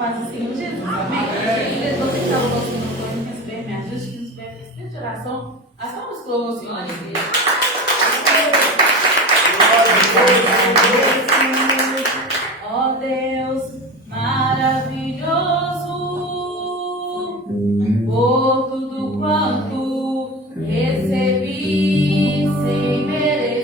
paz do Senhor Jesus, amém? E depois que estava gostando de receber minha ajuda, que nos deve de oração, nós vamos com o Senhor de Deus. Ó Deus maravilhoso, por tudo quanto recebi sem merecer.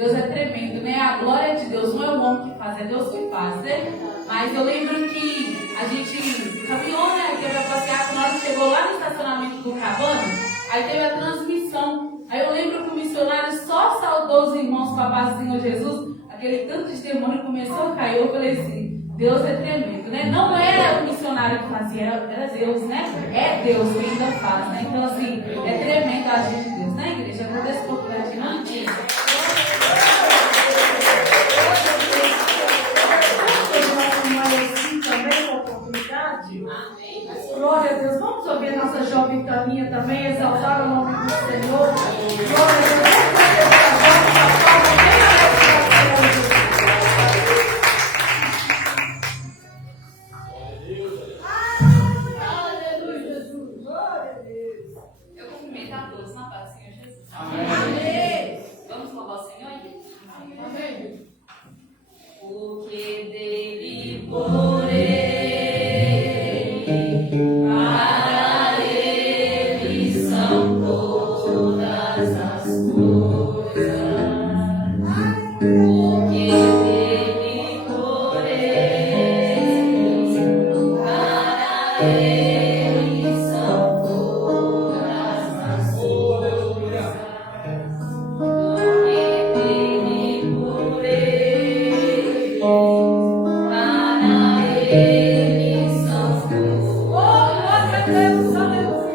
Deus é tremendo, né? A glória de Deus não é o homem que faz, é Deus que faz, né? Mas eu lembro que a gente caminhou, né? Teve a passeata, na hora que chegou lá no estacionamento do Cabana, aí teve a transmissão. Aí eu lembro que o missionário só saudou os irmãos com a paz do Senhor Jesus, aquele tanto de demônio começou a cair. Eu falei assim, Deus é tremendo, né? Não era o missionário que fazia, era Deus, né? É Deus que ainda faz, né? Então, assim, é tremendo a agir de Deus, né, igreja? Eu agradeço por oportunidade, não tinha. Glória a Deus. Vamos ouvir a nossa jovem Taninha também, exaltar o nome do Senhor. Glória a Deus. Deus, aleluia.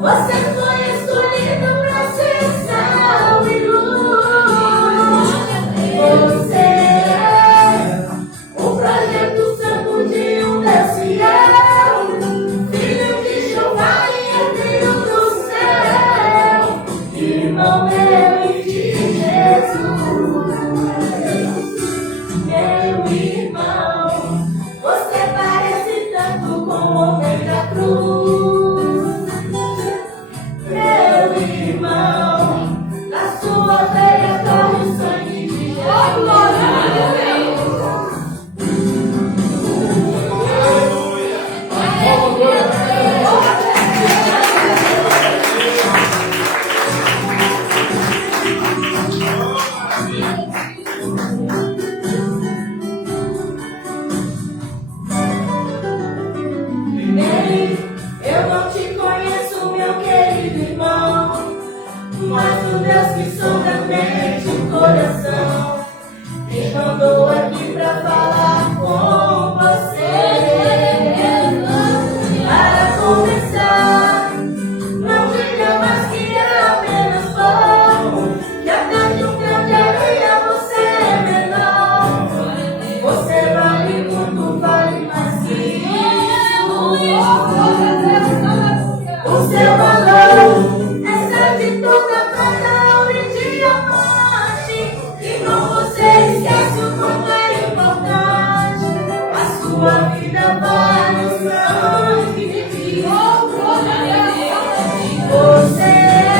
Você foi escolhido pra ser sal e luz. Você é o projeto santo de um Deus fiel, filho de Jeová e herdeiro do céu, irmão meu e de Jesus. Meu irmão, você parece tanto com o homem da cruz. Meu irmão, na sua veia corre o sangue de Jesus. Bem, eu não te conheço, meu querido irmão, mas o Deus que sonda a mente e o coração me mandou aqui pra falar com você. Para começar, não diga mais que é apenas bom, que até de um grão de areia você é menor. Você vale muito, vale mais que isso. O seu valor é de toda prata, ouro e diamante. E não você esquece o quanto é importante. A sua vida vale o sangue de Cristo. Você é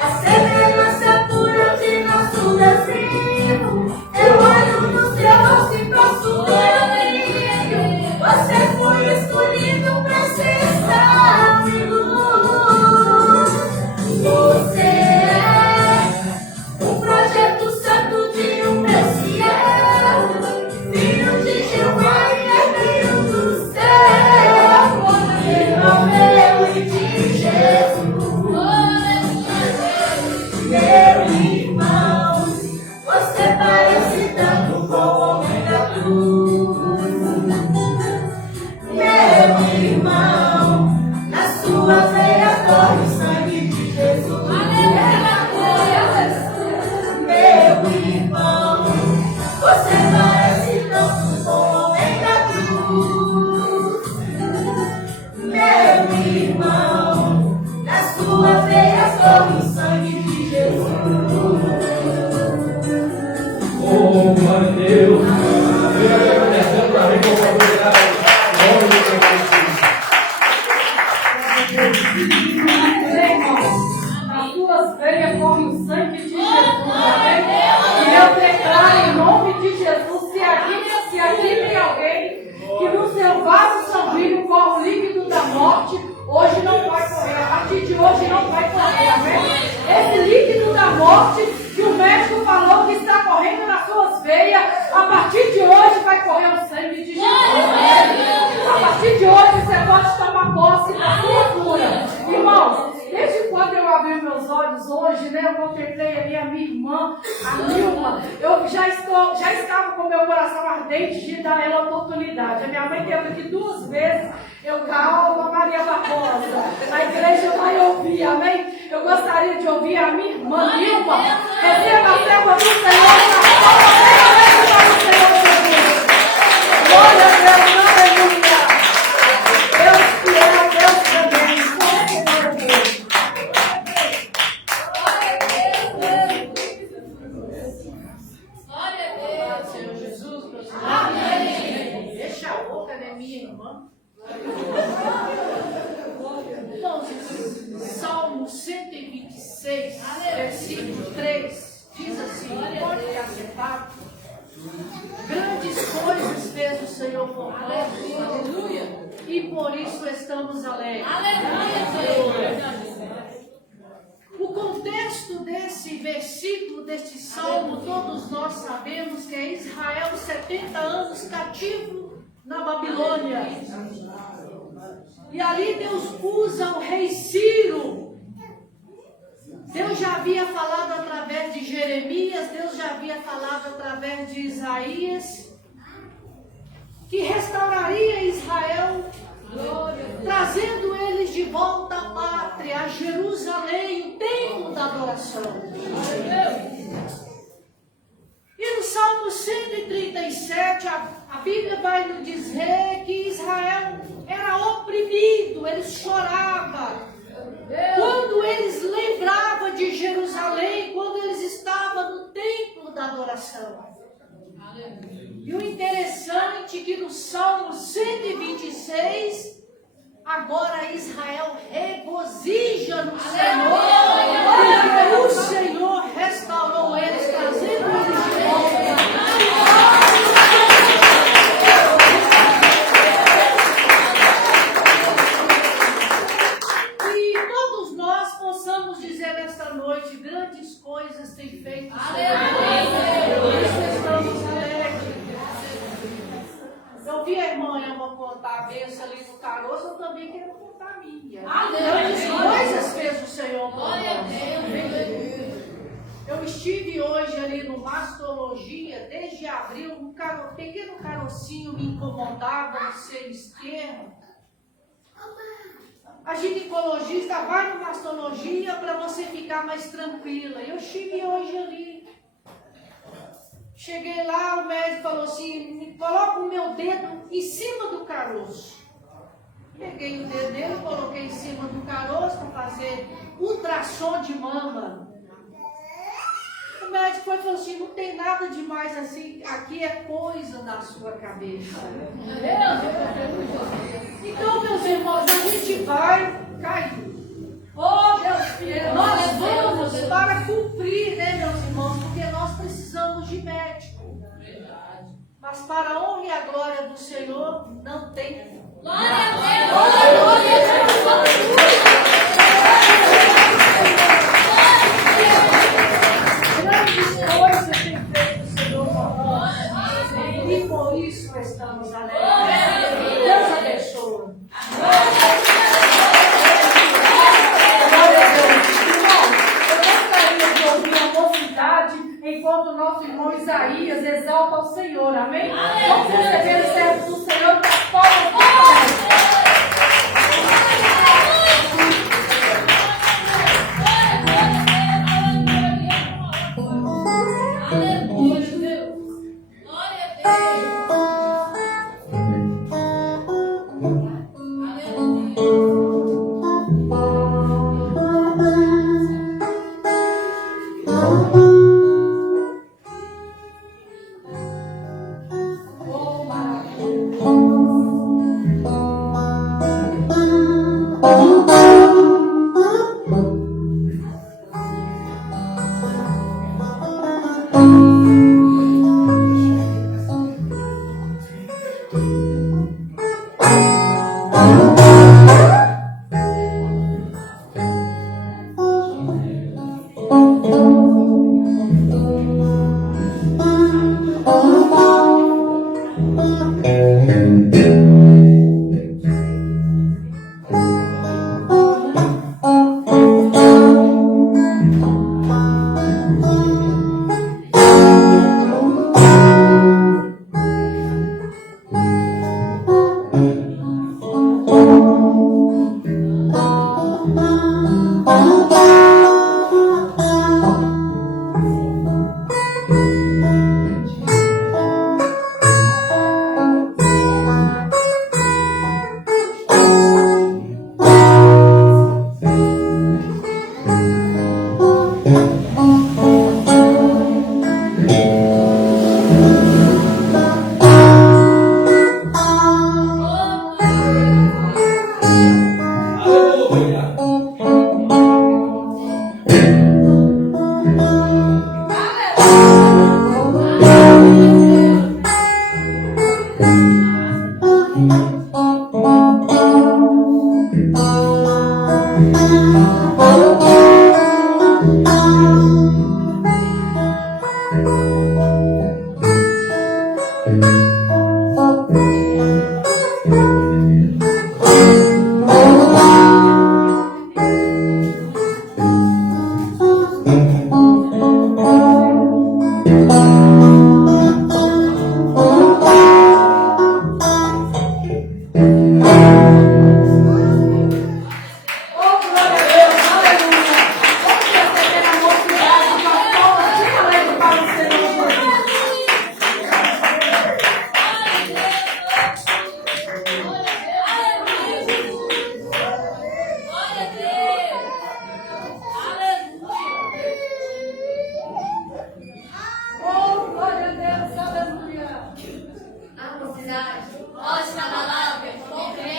a semelhança pura de nosso Deus vivo. Eu olho no seu rosto e posso ver o brilho. Você foi escolhido pra ser sal e luz. Você é um projeto santo de um Deus fiel, filho de Jeová e herdeiro do céu, irmão meu e de Jesus. Meu irmão, você parece tanto com o homem da cruz. Meu irmão, na sua veia corre o sangue de Jesus. Meu irmão, você parece tanto com o homem da cruz. Meu irmão, na sua veia corre o sangue de Jesus. Oh, glória a Deus. Deus agradecendo para mim com a oportunidade. Glória Nas suas veias corre o sangue de Jesus, amém? E eu declaro em nome de Jesus, se aqui tem alguém que no seu vaso sanguíneo corre o líquido da morte, hoje não vai correr, a partir de hoje não vai correr, amém? Esse líquido da morte que o médico falou que está correndo nas suas veias, a partir de hoje vai correr o sangue de Jesus. A partir de hoje você pode tomar posse da sua cura. Irmãos, desde quando eu abri meus olhos hoje, né, eu contemplei ali a minha irmã, a Nilma, eu já estava com meu coração ardente de dar ela oportunidade. A minha mãe teve aqui 2 vezes, eu calma, Maria Barbosa, a igreja vai ouvir, amém? Eu gostaria de ouvir a minha irmã Nilma, receba a serva do Senhor, para o Senhor Jesus. Glória a Deus, aleluia. Deus fiel, Deus também. Senhor Jesus, amém. Deixa a boca, né, minha irmã? Salmo 126, versículo 3, diz assim: pode ficar sentado. Grandes coisas fez o Senhor por nós, aleluia, e por isso estamos alegres. Aleluia. O contexto desse versículo, deste salmo, todos nós sabemos que é Israel 70 anos cativo na Babilônia. E ali Deus usa o rei Ciro. Deus já havia falado através de Jeremias, Deus já havia falado através de Isaías, que restauraria Israel, trazendo eles de volta para adoração. E no Salmo 137, a Bíblia vai nos dizer que Israel era oprimido, ele chorava. Quando eles lembravam de Jerusalém, quando eles estavam no templo da adoração. E o interessante é que no Salmo 126, agora Israel regozija no Senhor, porque o Senhor restaurou eles, trazendo eles de volta. E todos nós possamos dizer nesta noite, grandes coisas tem feito o Senhor. Por isso estamos alegres. Eu vi a irmã Elma contar a bênção ali no caroço, eu também quero contar a minha. Grandes coisas fez o Senhor por nós. Eu estive hoje ali no Mastologia, desde abril, um pequeno carocinho me incomodava no seio esquerdo. A ginecologista vai no Mastologia para você ficar mais tranquila. Eu estive hoje ali. Cheguei lá, o médico falou assim, me coloca o meu dedo em cima do caroço. Peguei o dedo dele, coloquei em cima do caroço para fazer ultrassom de mama. O médico foi e falou assim, não tem nada demais assim, aqui é coisa da sua cabeça. Então, meus irmãos, a gente vai cair. Nós vamos para cumprir, né, meus irmãos, porque nós precisamos de médico. Mas para a honra e a glória do Senhor, não tem. Glória a Deus! Glória a Deus! Grandes coisas tem feito o Senhor por nós. E por isso estamos alegres. Deus abençoe. Enquanto o nosso irmão Isaías exalta ao Senhor, amém? Vamos receber o servo do Senhor com palmas.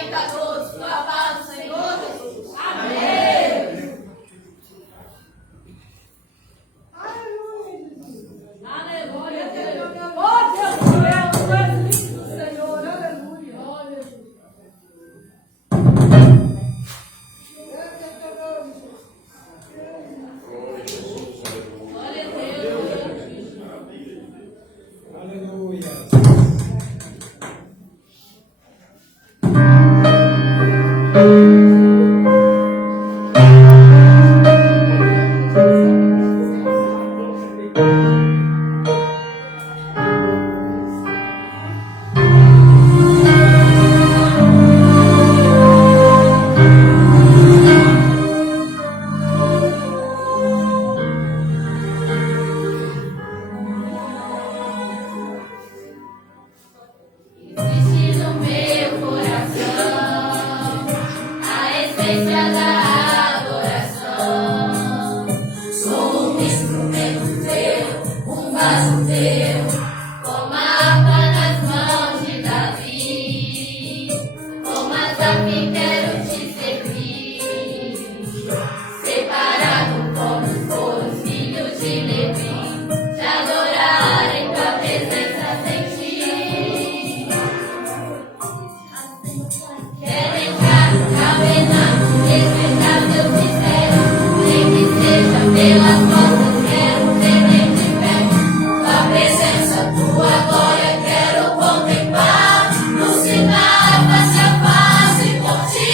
aumenta a todos, tua paz, Senhor Jesus. Amém. Aleluia. Oh, Deus do céu, tu és lindo, Senhor. Aleluia. Aleluia. Existe no meu coração a essência da adoração. Sou um instrumento teu, um vaso teu, como a harpa nas mãos de Davi. Como Asaf quero te servir, separado como foram os filhos de Levi, te adorar em tua presença sem ti. Quero entrar no tabernáculo, respeitar teu mistério, nem que seja pelas portas, quero tremer de pé. Tua presença, tua glória, quero contemplar, no sinal face a face contigo.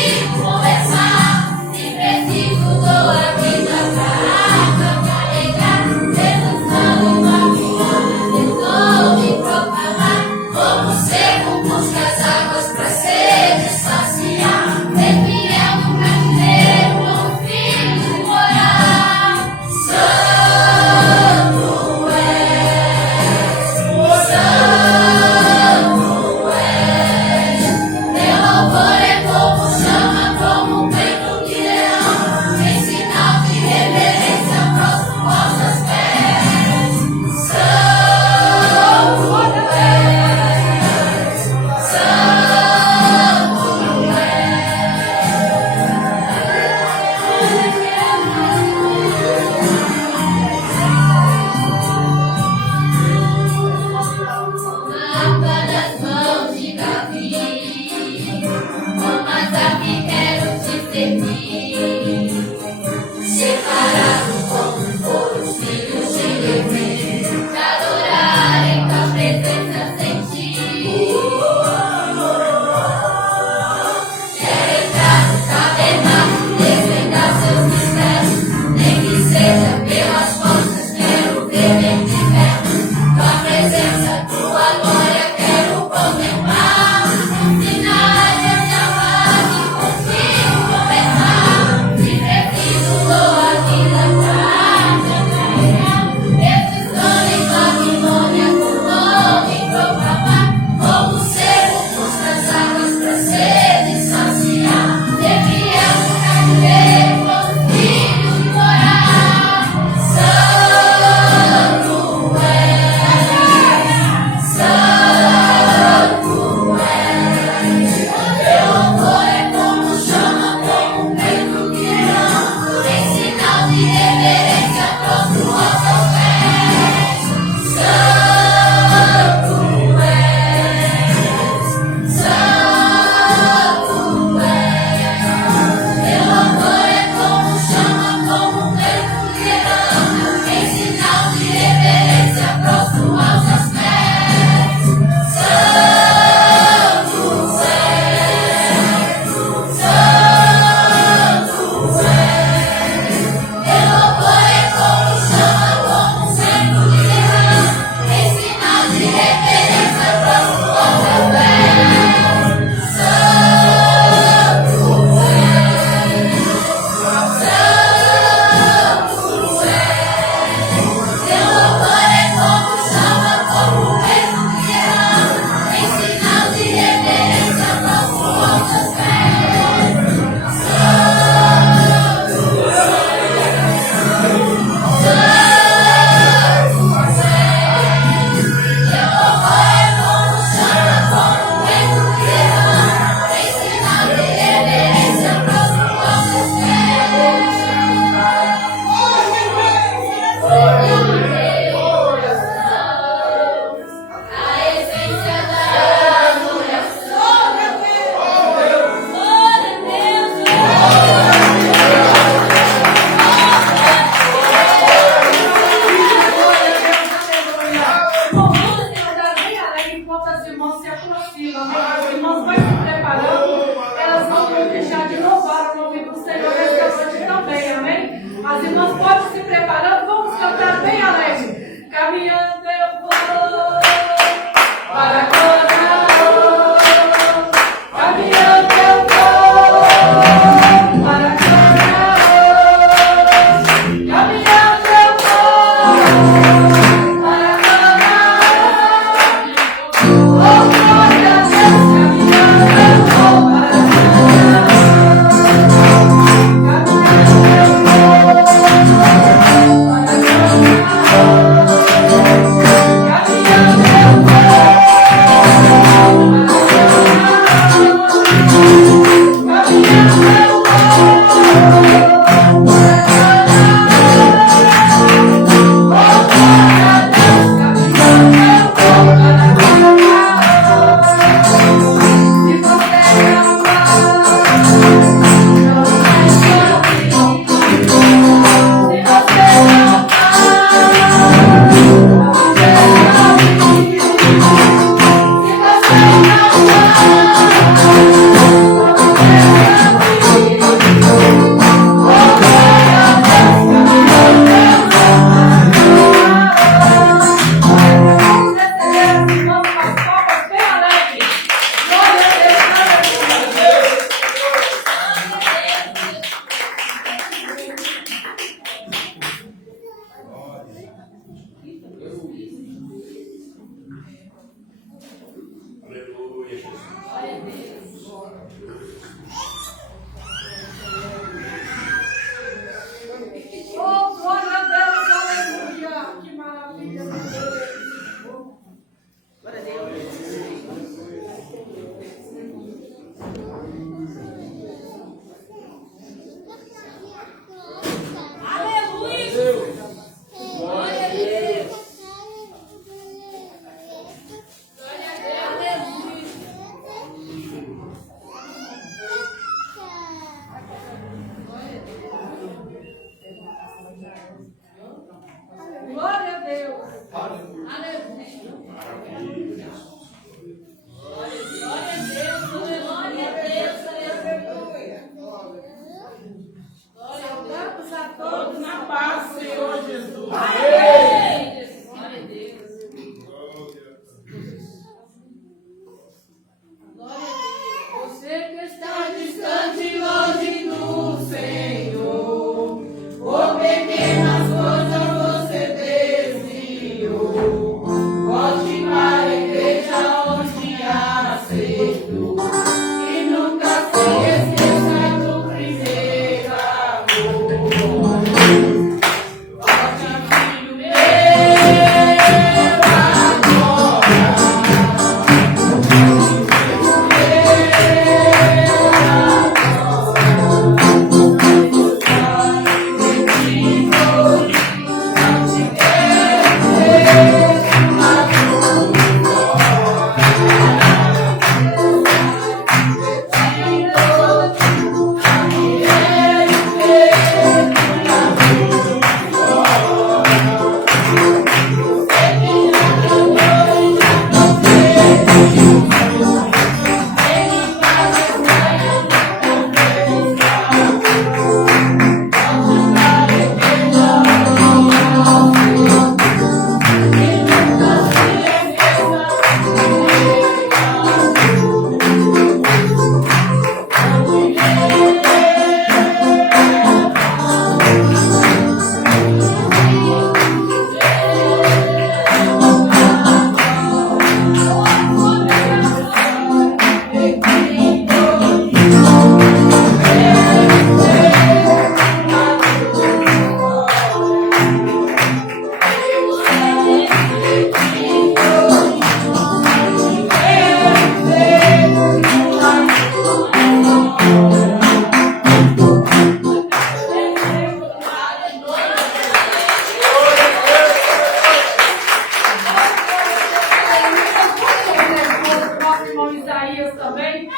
Nosso irmão Isaías também.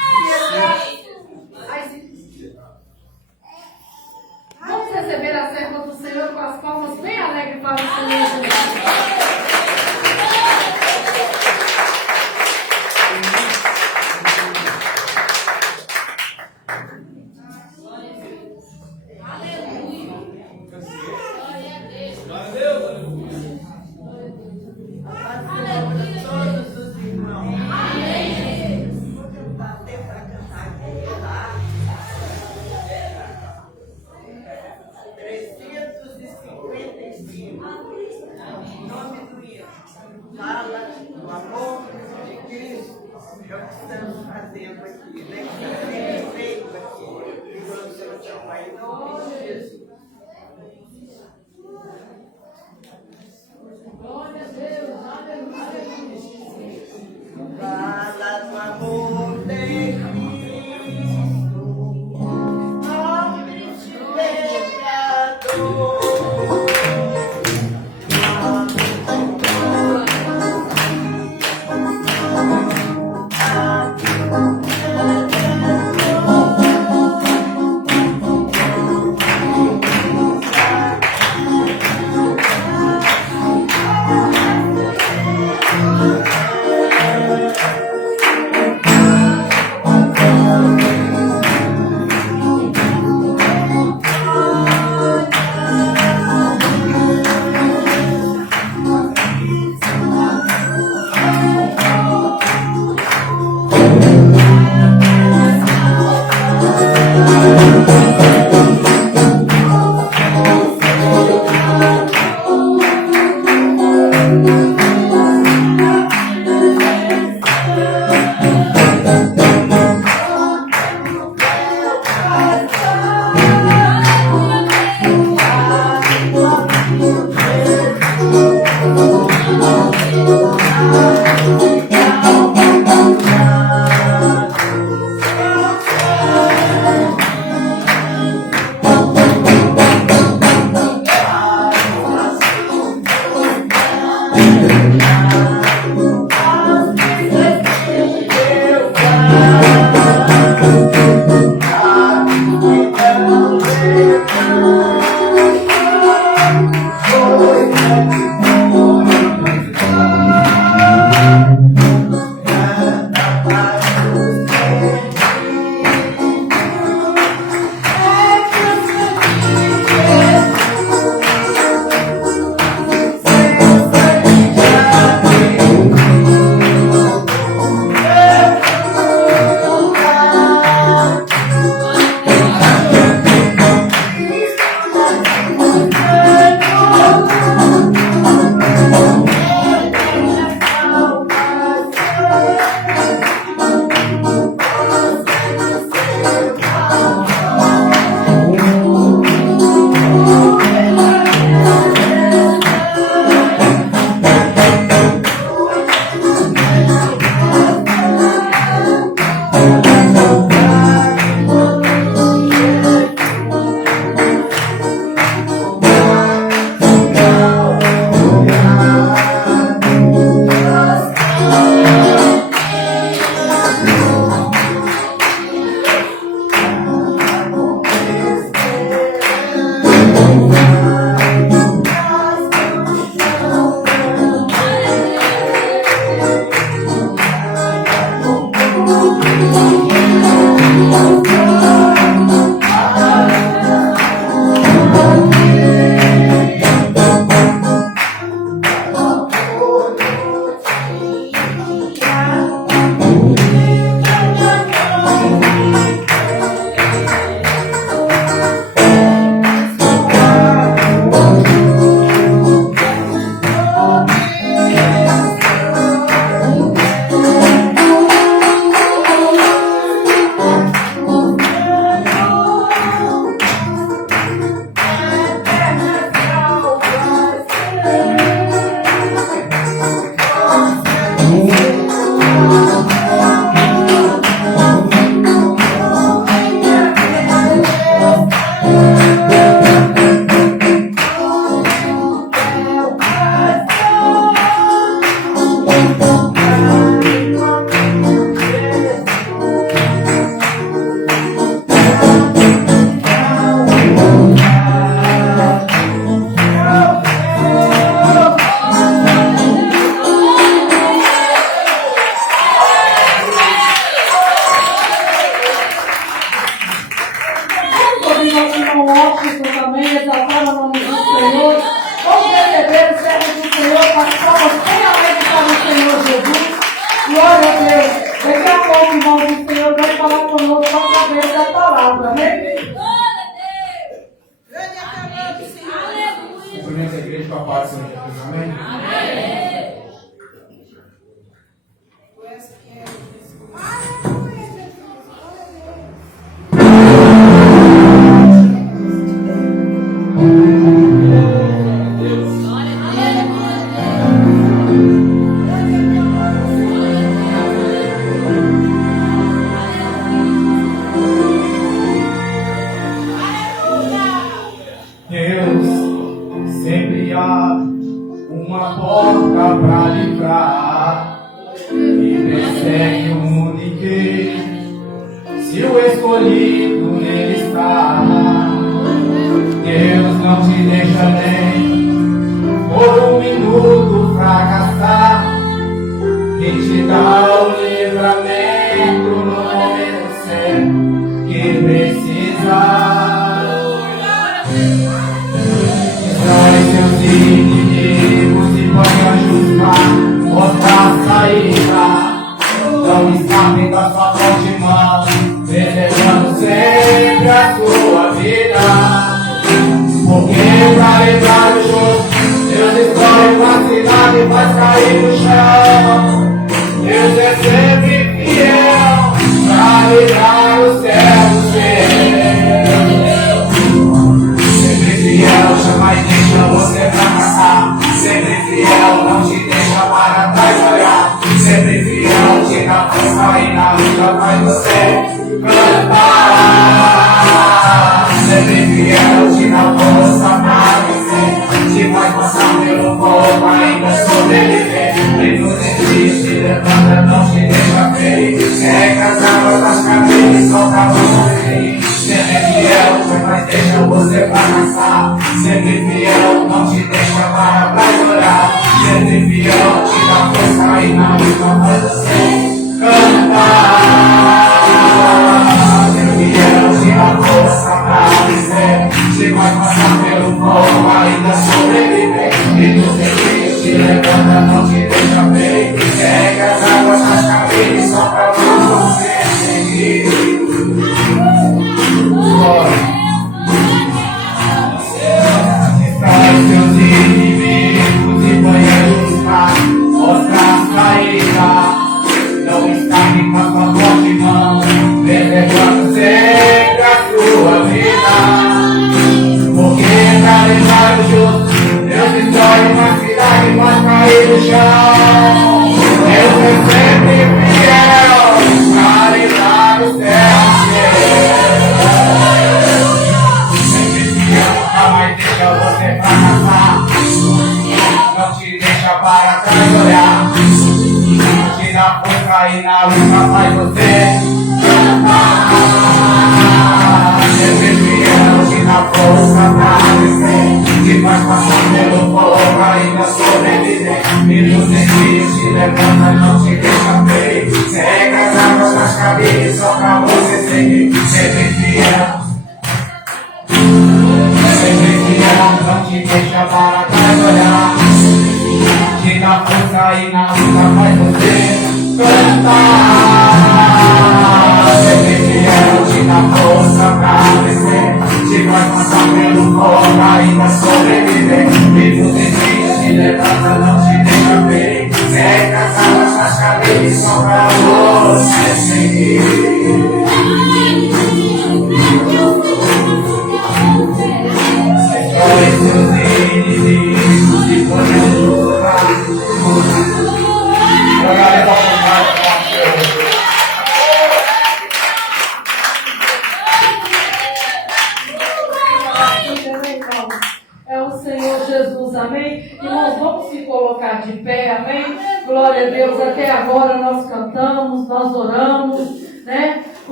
Vamos receber a serva do Senhor com as palmas bem alegres para o Senhor. Fala do amor de Cristo, é o que estamos fazendo aqui, né? Que tem feito aqui, e vamos ao Pai em nome de Jesus. Glória a Deus, aleluia. Fala do amor de Cristo, homem de pecador. nosso irmão Washington também, exaltar o nome do Senhor. Vamos receber o servo do Senhor com as palmas bem alegres para o Senhor Jesus. Glória a Deus. Daqui a pouco, irmão do Senhor vai falar conosco através da palavra, amém? Cumprimento a igreja com a paz do Senhor Jesus, amém?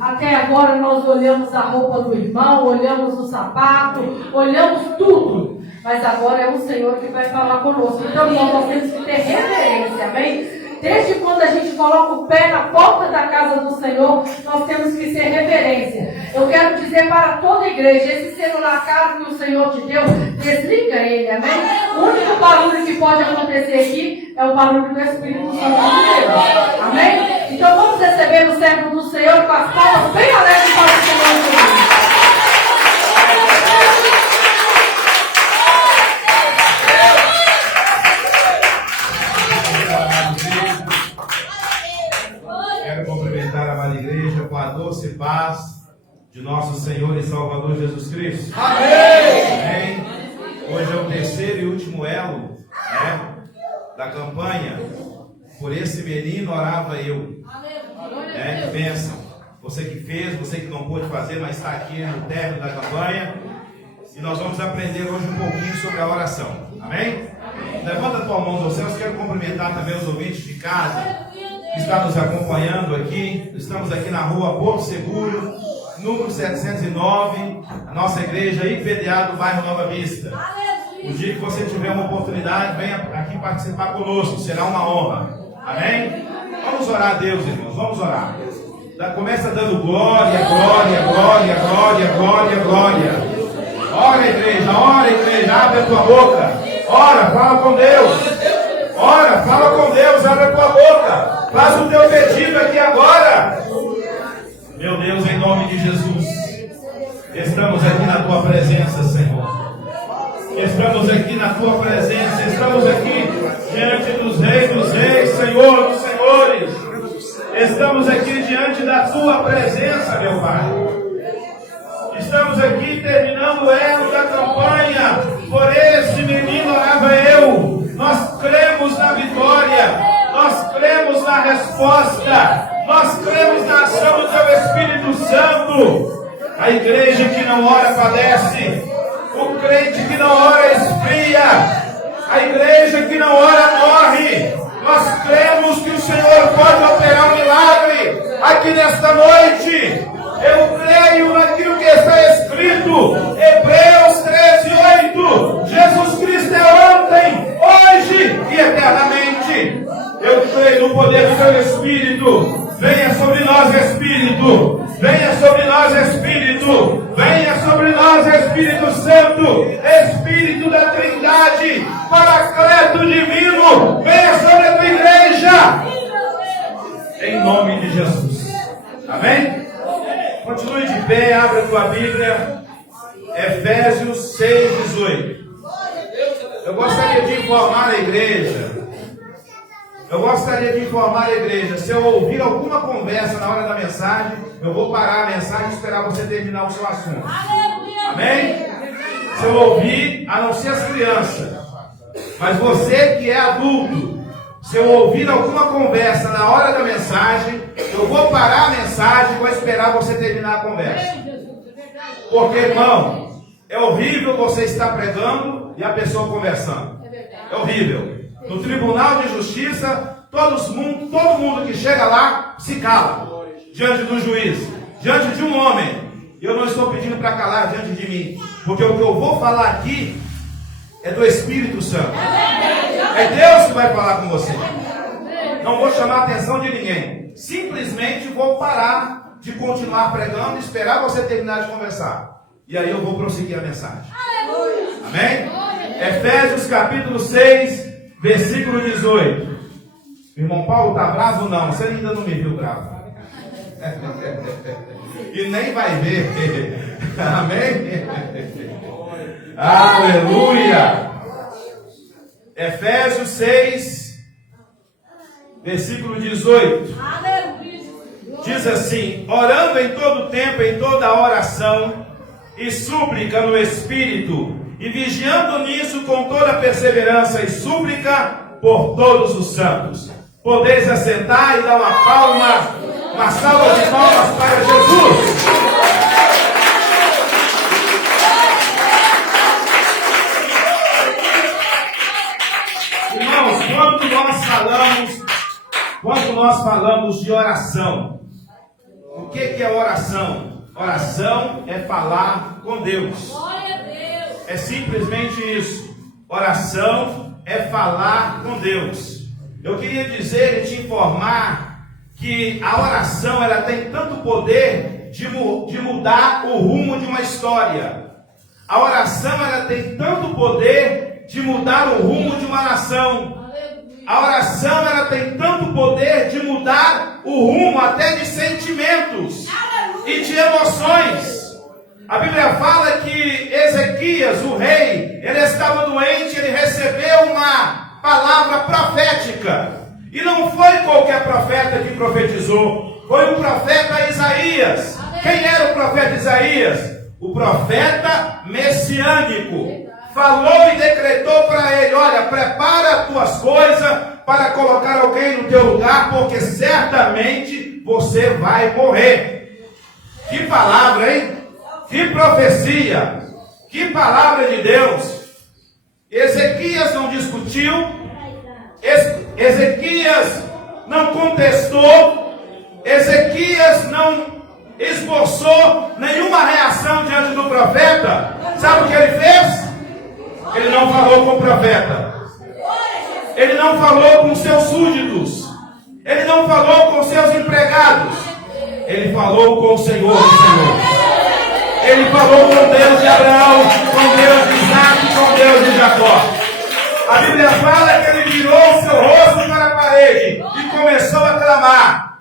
Até agora nós olhamos a roupa do irmão, olhamos o sapato, olhamos tudo. Mas agora é o Senhor que vai falar conosco. Então nós temos que ter reverência, amém? Desde quando a gente coloca o pé na porta da casa do Senhor, nós temos que ser reverência. Eu quero dizer para toda a igreja, esse celular caro que o Senhor te deu, desliga ele, amém? O único barulho que pode acontecer aqui é o barulho do Espírito Santo de Deus, amém? Então vamos receber o servo do Senhor com as palmas bem alegres para o Senhor Jesus. Quero cumprimentar a amada igreja com a doce paz de nosso Senhor e Salvador Jesus Cristo. Amém! Hoje é o terceiro e último elo, né, da campanha. Por esse menino orava eu. Que bênção. Você que fez, você que não pôde fazer, mas está aqui no término da campanha. E nós vamos aprender hoje um pouquinho sobre a oração. Amém? Levanta a tua mão aos céus. Quero cumprimentar também os ouvintes de casa que está nos acompanhando aqui. Estamos aqui na rua Porto Seguro, número 709, a nossa igreja IPDA do bairro Nova Vista. O dia que você tiver uma oportunidade, venha aqui participar conosco, será uma honra. Amém? Vamos orar a Deus, irmãos, vamos orar. Começa dando glória, glória, glória, glória, glória, glória. Ora, igreja, abre a tua boca. Ora, fala com Deus. Ora, fala com Deus, abre a tua boca. Faz o teu pedido aqui agora. Meu Deus, em nome de Jesus, estamos aqui na tua presença, Senhor. Estamos aqui na tua presença. Estamos aqui diante dos reis, Senhor dos senhores. Estamos aqui diante da tua presença, meu Pai. Estamos aqui terminando o elo da campanha. Por esse menino orava eu. Nós cremos na vitória. Nós cremos na resposta. Nós cremos na ação do teu Espírito Santo. A igreja que não ora padece. O crente que não ora esfria. A igreja que não ora morre. Nós cremos que o Senhor pode operar um milagre aqui nesta noite. Eu creio naquilo que está escrito. Hebreus 13:8. Jesus Cristo é ontem, hoje e eternamente. Eu creio no poder do teu Espírito. Venha sobre nós, Espírito. Venha sobre nós, Espírito. Venha sobre nós, Espírito Santo. Espírito da Trindade. Paracleto divino. Venha sobre a tua igreja. Em nome de Jesus. Amém? Continue de pé, abra a tua Bíblia. Efésios 6:18. Eu gostaria de informar a igreja. Se eu ouvir alguma conversa na hora da mensagem, eu vou parar a mensagem e esperar você terminar o seu assunto. Amém? Se eu ouvir, a não ser as crianças, mas você que é adulto, se eu ouvir alguma conversa na hora da mensagem, eu vou parar a mensagem e vou esperar você terminar a conversa. Porque, irmão, é horrível você estar pregando e a pessoa conversando. É horrível. No Tribunal de Justiça, todo mundo que chega lá se cala diante do juiz, diante de um homem. E eu não estou pedindo para calar diante de mim, porque o que eu vou falar aqui é do Espírito Santo. É Deus que vai falar com você. Não vou chamar a atenção de ninguém. Simplesmente vou parar de continuar pregando e esperar você terminar de conversar. E aí eu vou prosseguir a mensagem. Amém? Efésios capítulo 6, versículo 18. Irmão Paulo, está bravo? Não, você ainda não me viu bravo. E nem vai ver. Amém? Aleluia! Efésios 6, versículo 18. Diz assim: orando em todo tempo, em toda oração e súplica no Espírito, e vigiando nisso com toda perseverança e súplica por todos os santos. Podeis assentar e dar uma salva de palmas para Jesus. Irmãos, quando nós falamos de oração, o que é oração? Oração é falar com Deus. É simplesmente isso. Oração é falar com Deus. Eu queria dizer e te informar que a oração ela tem tanto poder de mudar o rumo de uma história. A oração ela tem tanto poder de mudar o rumo de uma nação. A oração ela tem tanto poder de mudar o rumo até de sentimentos e de emoções. A Bíblia fala que Ezequias, o rei, ele estava doente, ele recebeu uma palavra profética. E não foi qualquer profeta que profetizou, foi o profeta Isaías. Quem era o profeta Isaías? O profeta messiânico. Falou e decretou para ele: olha, prepara as tuas coisas para colocar alguém no teu lugar, porque certamente você vai morrer. Que palavra, hein? Que profecia! Que palavra de Deus! Ezequias não discutiu, Ezequias não contestou, Ezequias não esboçou nenhuma reação diante do profeta. Sabe o que ele fez? Ele não falou com o profeta, ele não falou com seus súditos, ele não falou com seus empregados, ele falou com o Senhor dos Senhores. Ele falou com Deus de Abraão, com Deus de Isaac e com Deus de Jacó. A Bíblia fala que ele virou o seu rosto para a parede e começou a clamar.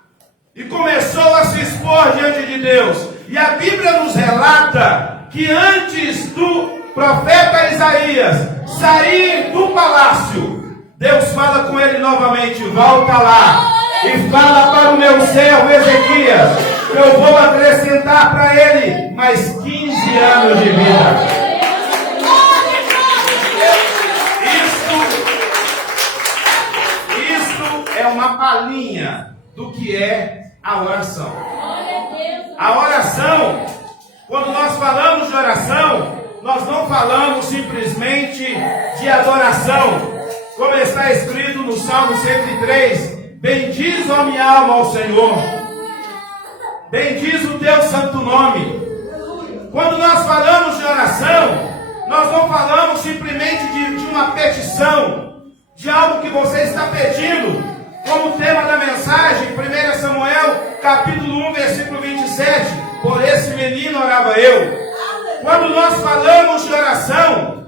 E começou a se expor diante de Deus. E a Bíblia nos relata que antes do profeta Isaías sair do palácio, Deus fala com ele novamente: volta lá e fala para o meu servo Ezequias, eu vou acrescentar para ele mais 15 anos de vida. Isso é uma palhinha do que é a oração. A oração, quando nós falamos de oração, nós não falamos simplesmente de adoração. Como está escrito no Salmo 103, bendiz, ó minha alma, ao Senhor. Bendiz o teu santo nome. Quando nós falamos de oração, nós não falamos simplesmente de uma petição, de algo que você está pedindo, como o tema da mensagem, 1 Samuel, capítulo 1, versículo 27, por esse menino orava eu. Quando nós falamos de oração,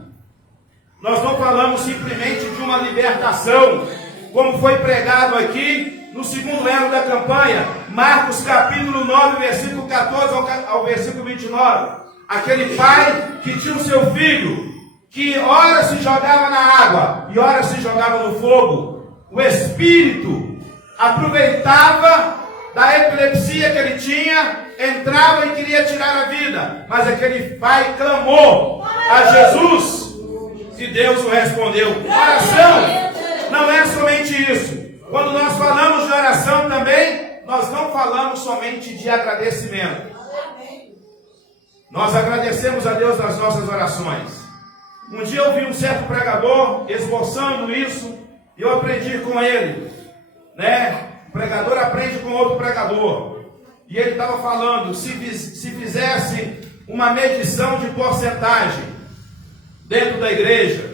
nós não falamos simplesmente de uma libertação, como foi pregado aqui no segundo elo da campanha, Marcos capítulo 9, versículo 14 ao versículo 29. Aquele pai que tinha o seu filho, que ora se jogava na água e ora se jogava no fogo. O espírito aproveitava da epilepsia que ele tinha, entrava e queria tirar a vida. Mas aquele pai clamou a Jesus e Deus o respondeu. Oração não é somente isso. Quando nós falamos de oração também, nós não falamos somente de agradecimento. Nós agradecemos a Deus nas nossas orações. Um dia eu vi um certo pregador esboçando isso, e eu aprendi com ele, né? O pregador aprende com outro pregador. E ele estava falando, se fizesse uma medição de porcentagem dentro da igreja,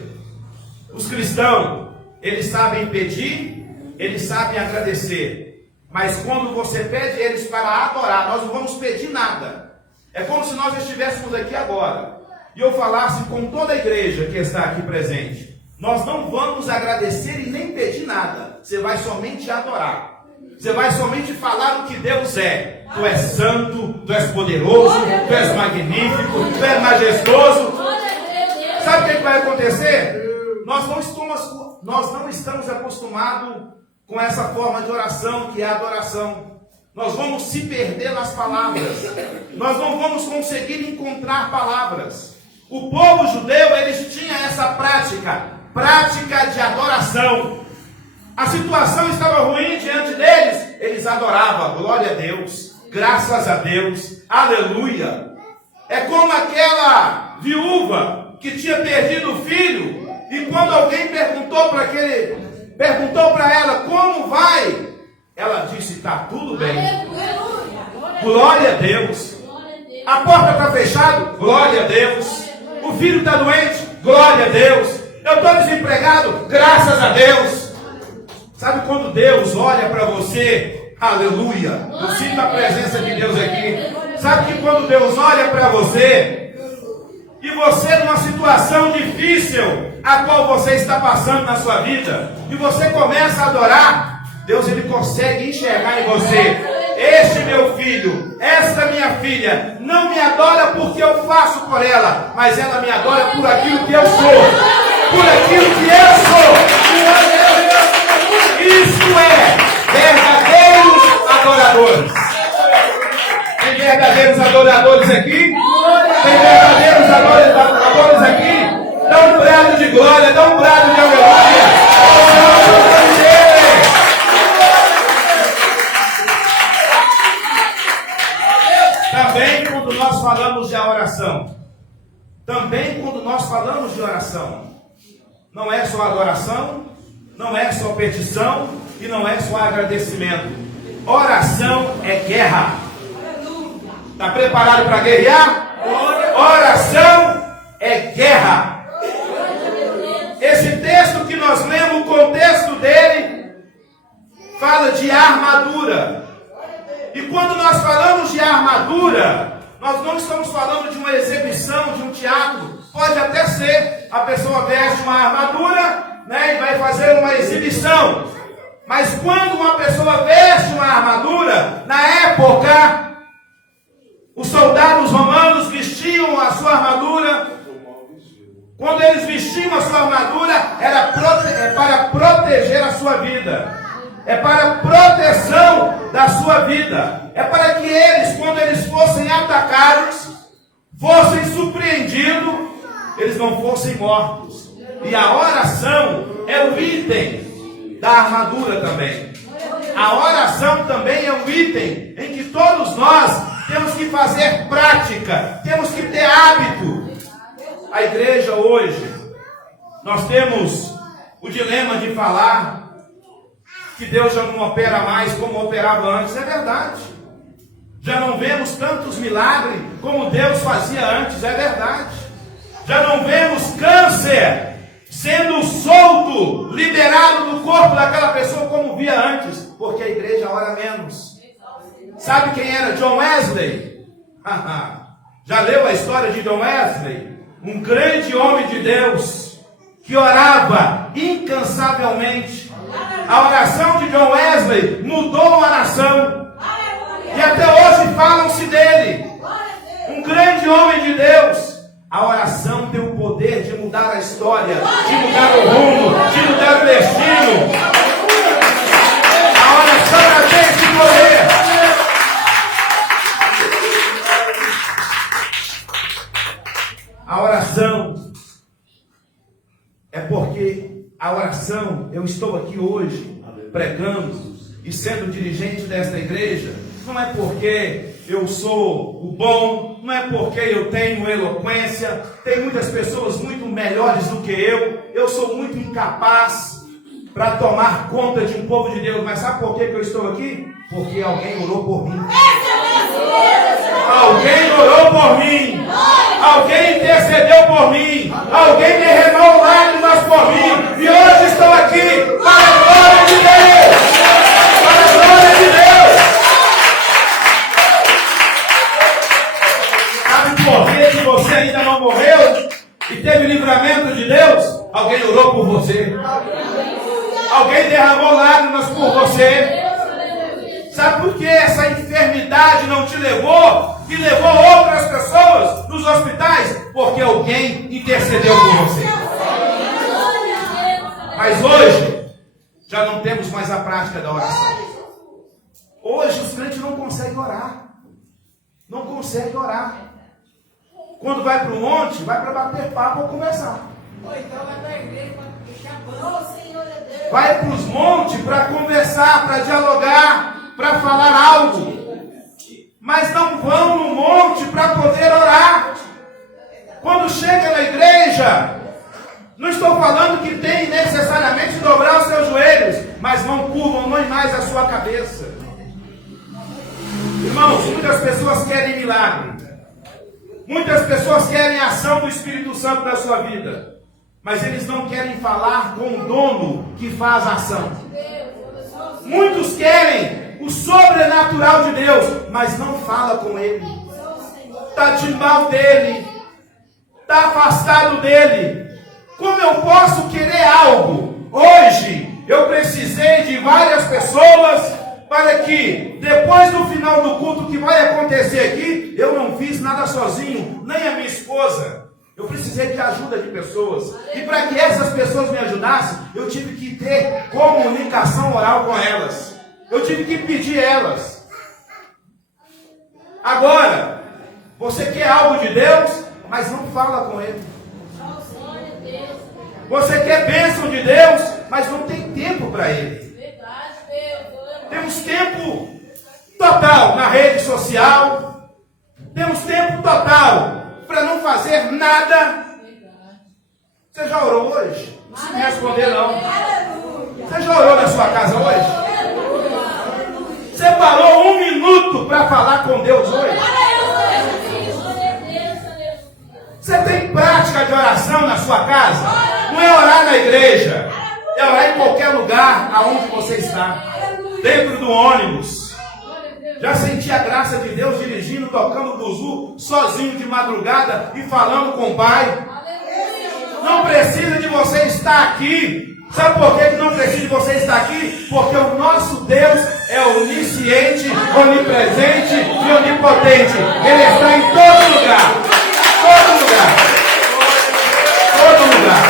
os cristãos, eles sabem pedir, eles sabem agradecer. Mas quando você pede eles para adorar, nós não vamos pedir nada. É como se nós estivéssemos aqui agora e eu falasse com toda a igreja que está aqui presente: nós não vamos agradecer e nem pedir nada. Você vai somente adorar. Você vai somente falar o que Deus é. Tu és santo, tu és poderoso, tu és magnífico, tu és majestoso. Sabe o que vai acontecer? Nós não estamos acostumados com essa forma de oração que é a adoração. Nós vamos se perder nas palavras. Nós não vamos conseguir encontrar palavras. O povo judeu, eles tinham essa prática de adoração. A situação estava ruim diante deles, eles adoravam. Glória a Deus, graças a Deus, aleluia. É como aquela viúva que tinha perdido o filho, e quando alguém perguntou para ela como vai, ela disse: está tudo bem. Glória a Deus. A porta está fechada. Glória a Deus. O filho está doente. Glória a Deus. Eu estou desempregado. Graças a Deus. Sabe quando Deus olha para você? Aleluia! Eu sinto a presença de Deus aqui. Sabe que quando Deus olha para você, e você numa situação difícil, a qual você está passando na sua vida, e você começa a adorar, Deus ele consegue enxergar em você. Este meu filho, esta minha filha, não me adora porque eu faço por ela, mas ela me adora por aquilo que eu sou. Por aquilo que eu sou. Isto é verdadeiros adoradores. Tem verdadeiros adoradores aqui? Tem verdadeiros adoradores aqui? Dá um brado de glória, dá um brado de aleluia. Também quando nós falamos de oração, não é só adoração, não é só petição e não é só agradecimento. Oração é guerra. Está preparado para guerrear? Oração é guerra. Esse texto que nós lemos, o contexto dele fala de armadura. E quando nós falamos de armadura, nós não estamos falando de uma exibição, de um teatro. Pode até ser, a pessoa veste uma armadura, né, e vai fazer uma exibição. Mas quando uma pessoa veste uma armadura, na época, os soldados romanos vestiam a sua armadura. Quando eles vestiam a sua armadura, era para proteger a sua vida. É para proteção da sua vida. É para que eles, quando eles fossem atacados, fossem surpreendidos, eles não fossem mortos. E a oração é o item da armadura também. A oração também é um item em que todos nós temos que fazer prática, temos que ter hábito. A igreja hoje, nós temos o dilema de falar que Deus já não opera mais como operava antes. É verdade. Já não vemos tantos milagres como Deus fazia antes. É verdade. Já não vemos câncer sendo solto, liberado do corpo daquela pessoa como via antes, porque a igreja ora menos. Sabe quem era John Wesley? Já leu a história de John Wesley? Um grande homem de Deus que orava incansavelmente. A oração de John Wesley mudou a nação. E até hoje falam-se dele. Um grande homem de Deus. A oração tem o poder de mudar a história, de mudar o rumo, de mudar o destino. A oração tem esse poder. A oração é porque a oração, eu estou aqui hoje pregando e sendo dirigente desta igreja, não é porque eu sou o bom, não é porque eu tenho eloquência. Tem muitas pessoas muito melhores do que eu sou muito incapaz para tomar conta de um povo de Deus. Mas sabe por que eu estou aqui? Porque alguém orou por mim. Alguém orou por mim. Alguém intercedeu por mim. Alguém derramou lágrimas por mim. E hoje estou aqui para a glória de Deus. Para a glória de Deus. Sabe por que você ainda não morreu e teve livramento de Deus? Alguém orou por você. Alguém derramou lágrimas por você. Sabe por que essa enfermidade não te levou e levou outras pessoas nos hospitais? Porque alguém intercedeu por você. Mas hoje, já não temos mais a prática da oração. Hoje os crentes não conseguem orar. Não conseguem orar. Quando vai para o monte, vai para bater papo ou conversar. Vai para os montes para conversar, para dialogar, para falar algo. Mas não vão no monte para poder orar. Quando chega na igreja, não estou falando que tem necessariamente dobrar os seus joelhos, mas não curvam nem mais a sua cabeça. Irmãos, muitas pessoas querem milagre. Muitas pessoas querem a ação do Espírito Santo na sua vida. Mas eles não querem falar com o dono que faz a ação. Muitos querem o sobrenatural de Deus, mas não fala com Ele. Está de mal dele. Está afastado dele. Como eu posso querer algo? Hoje eu precisei de várias pessoas para que depois do final do culto que vai acontecer aqui, eu não fiz nada sozinho, nem a minha esposa. Eu precisei de ajuda de pessoas. E para que essas pessoas me ajudassem, eu tive que ter comunicação oral com elas. Eu tive que pedir elas. Agora, você quer algo de Deus, mas não fala com Ele. Você quer bênção de Deus, mas não tem tempo para Ele. Temos tempo total na rede social. Temos tempo total para não fazer nada. Você já orou hoje? Não precisa me responder não. Você já orou na sua casa hoje? Você parou 1 minuto para falar com Deus hoje? Você tem prática de oração na sua casa? Não é orar na igreja, é orar em qualquer lugar aonde você está. Dentro do ônibus. Já senti a graça de Deus dirigindo, tocando buzu, sozinho de madrugada e falando com o Pai. Não precisa de você estar aqui. Sabe por que não precisa de você estar aqui? Porque o nosso Deus é onisciente, onipresente e onipotente. Ele está em todo lugar. Todo lugar. Todo lugar.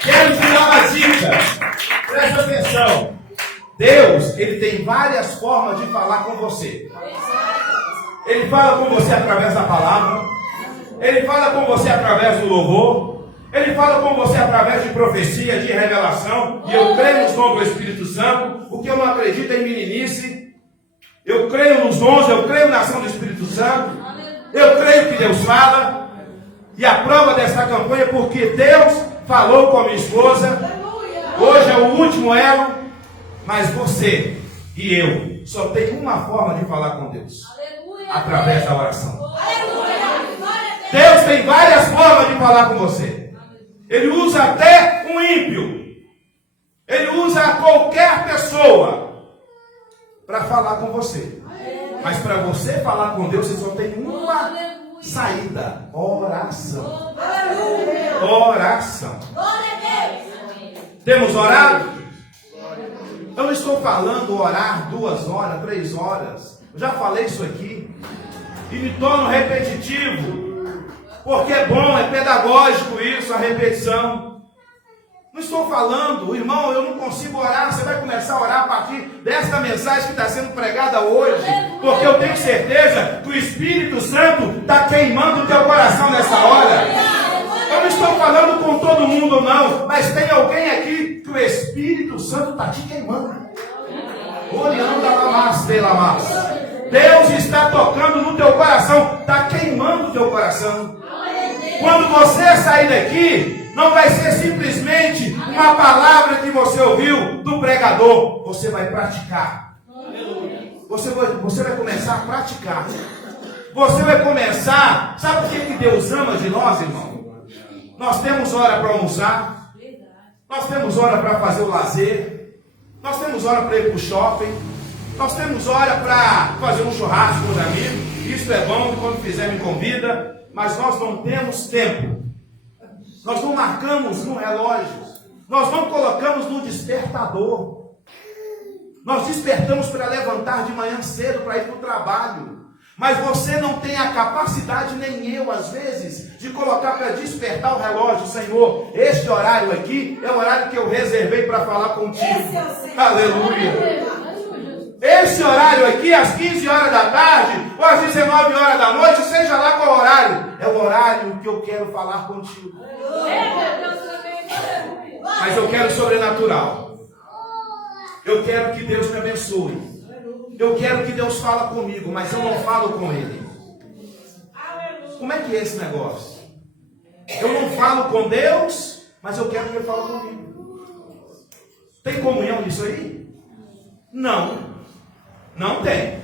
Quero te dar uma dica. Presta atenção. Deus, Ele tem várias formas de falar com você. Ele fala com você através da palavra. Ele fala com você através do louvor. Ele fala com você através de profecia, de revelação. E eu creio nos dons do Espírito Santo. O que eu não acredito é em meninice. Eu creio nos dons, eu creio na ação do Espírito Santo. Eu creio que Deus fala. E a prova dessa campanha é porque Deus falou com a minha esposa. Hoje é o último elo. Mas você e eu só tem uma forma de falar com Deus. Através da oração. Deus tem várias formas de falar com você. Ele usa até um ímpio. Ele usa qualquer pessoa para falar com você. Mas para você falar com Deus, você só tem uma saída: oração. Oração. Temos orado? Eu não estou falando orar 2 horas, 3 horas. Eu já falei isso aqui. E me torno repetitivo. Porque é bom, é pedagógico isso, a repetição. Não estou falando, irmão, eu não consigo orar. Você vai começar a orar a partir desta mensagem que está sendo pregada hoje. Porque eu tenho certeza que o Espírito Santo está queimando o teu coração nessa hora. Eu não estou falando com todo mundo não, mas tem alguém aqui que o Espírito Santo está te queimando. Deus está tocando no teu coração, está queimando o teu coração. Quando você sair daqui, não vai ser simplesmente uma palavra que você ouviu do pregador. Você vai praticar. Você vai começar a praticar. Você vai começar. Sabe o que Deus ama de nós, irmão? Nós temos hora para almoçar. Nós temos hora para fazer o lazer. Nós temos hora para ir para o shopping. Nós temos hora para fazer um churrasco com os amigos. Isso é bom, quando fizer me convida. Mas nós não temos tempo. Nós não marcamos no relógio. Nós não colocamos no despertador. Nós despertamos para levantar de manhã cedo para ir para o trabalho. Mas você não tem a capacidade, nem eu, às vezes, de colocar para despertar o relógio. Senhor, este horário aqui é o horário que eu reservei para falar contigo. Aleluia. Esse horário aqui, às 15 horas da tarde, ou às 19 horas da noite, seja lá qual horário, é o horário que eu quero falar contigo. Mas eu quero sobrenatural. Eu quero que Deus me abençoe. Eu quero que Deus fale comigo, mas eu não falo com Ele. Como é que é esse negócio? Eu não falo com Deus, mas eu quero que Ele fale comigo. Tem comunhão nisso aí? Não. Não tem.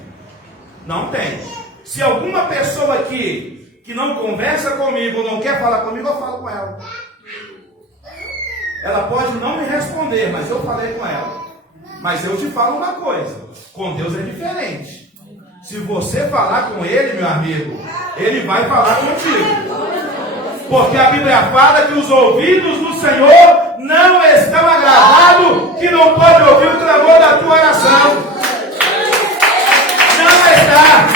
Não tem. Se alguma pessoa aqui que não conversa comigo, não quer falar comigo, eu falo com ela. Ela pode não me responder, mas eu falei com ela. Mas eu te falo uma coisa, com Deus é diferente. Se você falar com Ele, meu amigo, Ele vai falar contigo. Porque a Bíblia fala que os ouvidos do Senhor não estão agravados, que não pode ouvir o clamor da tua oração. Não está.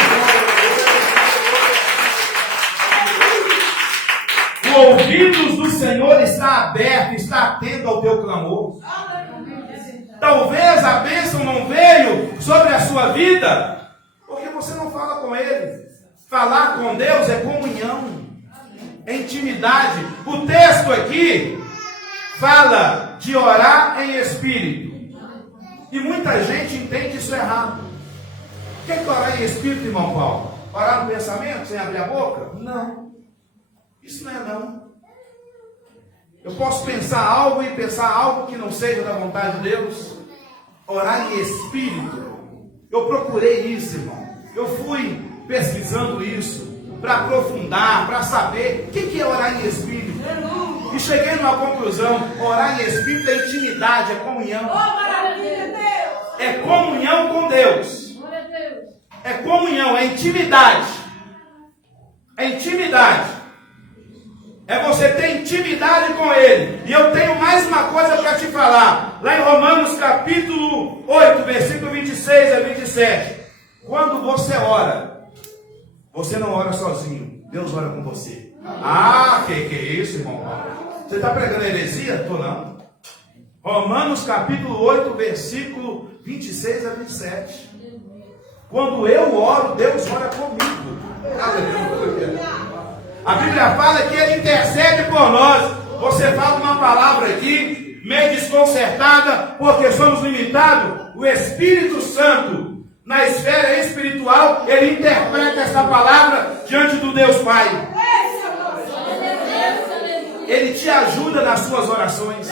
O ouvido do Senhor está aberto, está atento ao teu clamor. Talvez a bênção não veio sobre a sua vida, porque você não fala com Ele. Falar com Deus é comunhão, é intimidade. O texto aqui fala de orar em espírito. E muita gente entende isso errado. O que é orar em espírito, irmão Paulo? Orar no pensamento, sem abrir a boca? Não. Isso não é não. Eu posso pensar algo e pensar algo que não seja da vontade de Deus. Orar em espírito. Eu procurei isso, irmão. Eu fui pesquisando isso para aprofundar, para saber o que é orar em espírito. E cheguei numa conclusão: orar em espírito é intimidade, é comunhão. É comunhão com Deus. É comunhão, é intimidade. É intimidade. É você ter intimidade com Ele. E eu tenho mais uma coisa para te falar. Lá em Romanos capítulo 8, versículo 26 a 27. Quando você ora, você não ora sozinho. Deus ora com você. Ah, que é isso, irmão? Você está pregando heresia? Estou não. Romanos capítulo 8, versículo 26 a 27. Quando eu oro, Deus ora comigo. Aleluia. A Bíblia fala que Ele intercede por nós. Você fala uma palavra aqui, meio desconcertada, porque somos limitados. O Espírito Santo, na esfera espiritual, Ele interpreta essa palavra diante do Deus Pai. Ele te ajuda nas suas orações.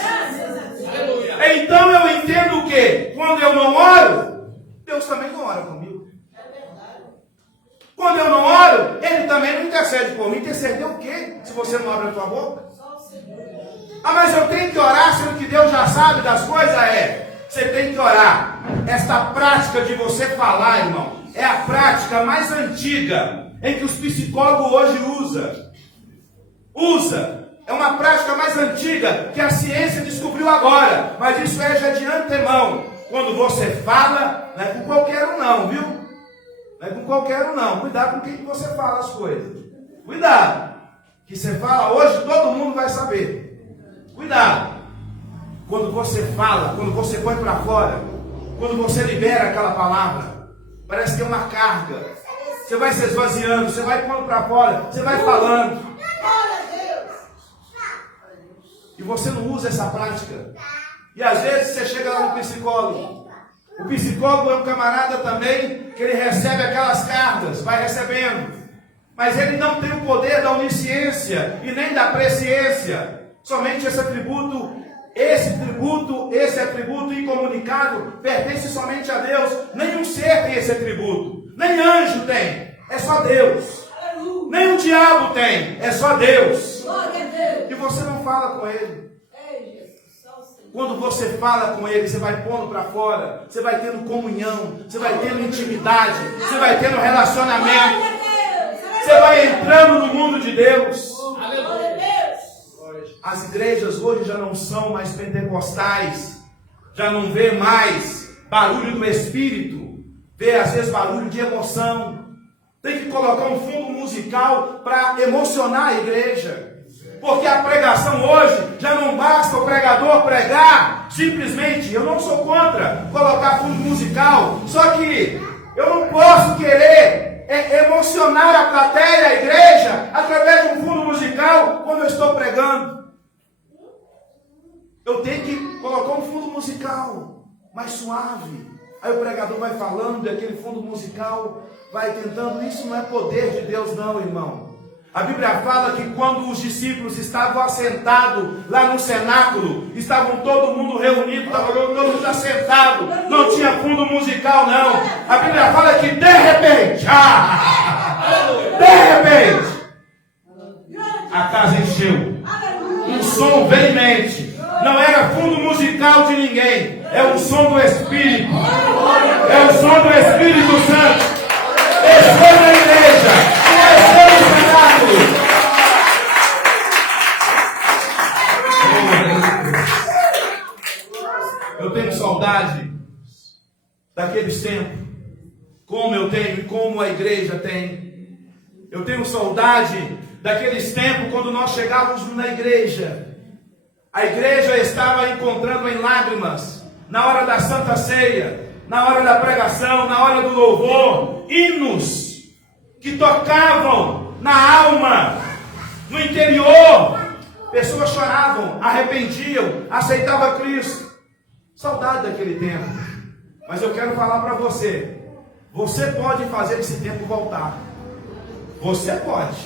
Então eu entendo o quê? Quando eu não oro, Deus também não ora comigo. Quando eu não oro, Ele também não intercede por mim. Interceder o quê? Se você não abre a tua boca. Ah, mas eu tenho que orar, sendo que Deus já sabe das coisas? Você tem que orar. Esta prática de você falar, irmão, é a prática mais antiga em que os psicólogos hoje usa. É uma prática mais antiga que a ciência descobriu agora. Mas isso é já de antemão. Quando você fala, não é com qualquer um não, viu? Não é com qualquer um não. Cuidado com quem você fala as coisas. Cuidado. Que você fala hoje, todo mundo vai saber. Cuidado. Quando você fala, quando você põe para fora, quando você libera aquela palavra, parece que é uma carga. Você vai se esvaziando, você vai pondo para fora, você vai falando. E você não usa essa prática. E às vezes você chega lá no psicólogo. O psicólogo é um camarada também que ele recebe aquelas cartas, vai recebendo. Mas ele não tem o poder da onisciência e nem da presciência. Somente esse atributo incomunicado pertence somente a Deus. Nenhum ser tem esse atributo. Nem anjo tem. É só Deus. Nem o diabo tem. É só Deus. E você não fala com ele. Quando você fala com Ele, você vai pondo para fora, você vai tendo comunhão, você vai tendo intimidade, você vai tendo relacionamento, você vai entrando no mundo de Deus. As igrejas hoje já não são mais pentecostais, já não vê mais barulho do Espírito, vê às vezes barulho de emoção. Tem que colocar um fundo musical para emocionar a igreja. Porque a pregação hoje já não basta o pregador pregar simplesmente. Eu não sou contra colocar fundo musical, só que eu não posso querer emocionar a plateia, a igreja, através de um fundo musical quando eu estou pregando. Eu tenho que colocar um fundo musical mais suave. Aí o pregador vai falando e aquele fundo musical vai tentando. Isso não é poder de Deus não, irmão. A Bíblia fala que quando os discípulos estavam assentados lá no cenáculo, estavam todo mundo reunido, estava todo mundo assentado, não tinha fundo musical não. A Bíblia fala que de repente, a casa encheu. Um som veemente. Não era fundo musical de ninguém. É o som do Espírito. É o som do Espírito Santo. Desceu na igreja. Desceu no cenáculo. Eu tenho saudade daqueles tempos, como eu tenho e como a igreja tem. Eu tenho saudade daqueles tempos quando nós chegávamos na igreja. A igreja estava encontrando em lágrimas, na hora da Santa Ceia, na hora da pregação, na hora do louvor, hinos que tocavam na alma, no interior. Pessoas choravam, arrependiam, aceitavam Cristo. Saudade daquele tempo. Mas eu quero falar para você. Você pode fazer esse tempo voltar. Você pode.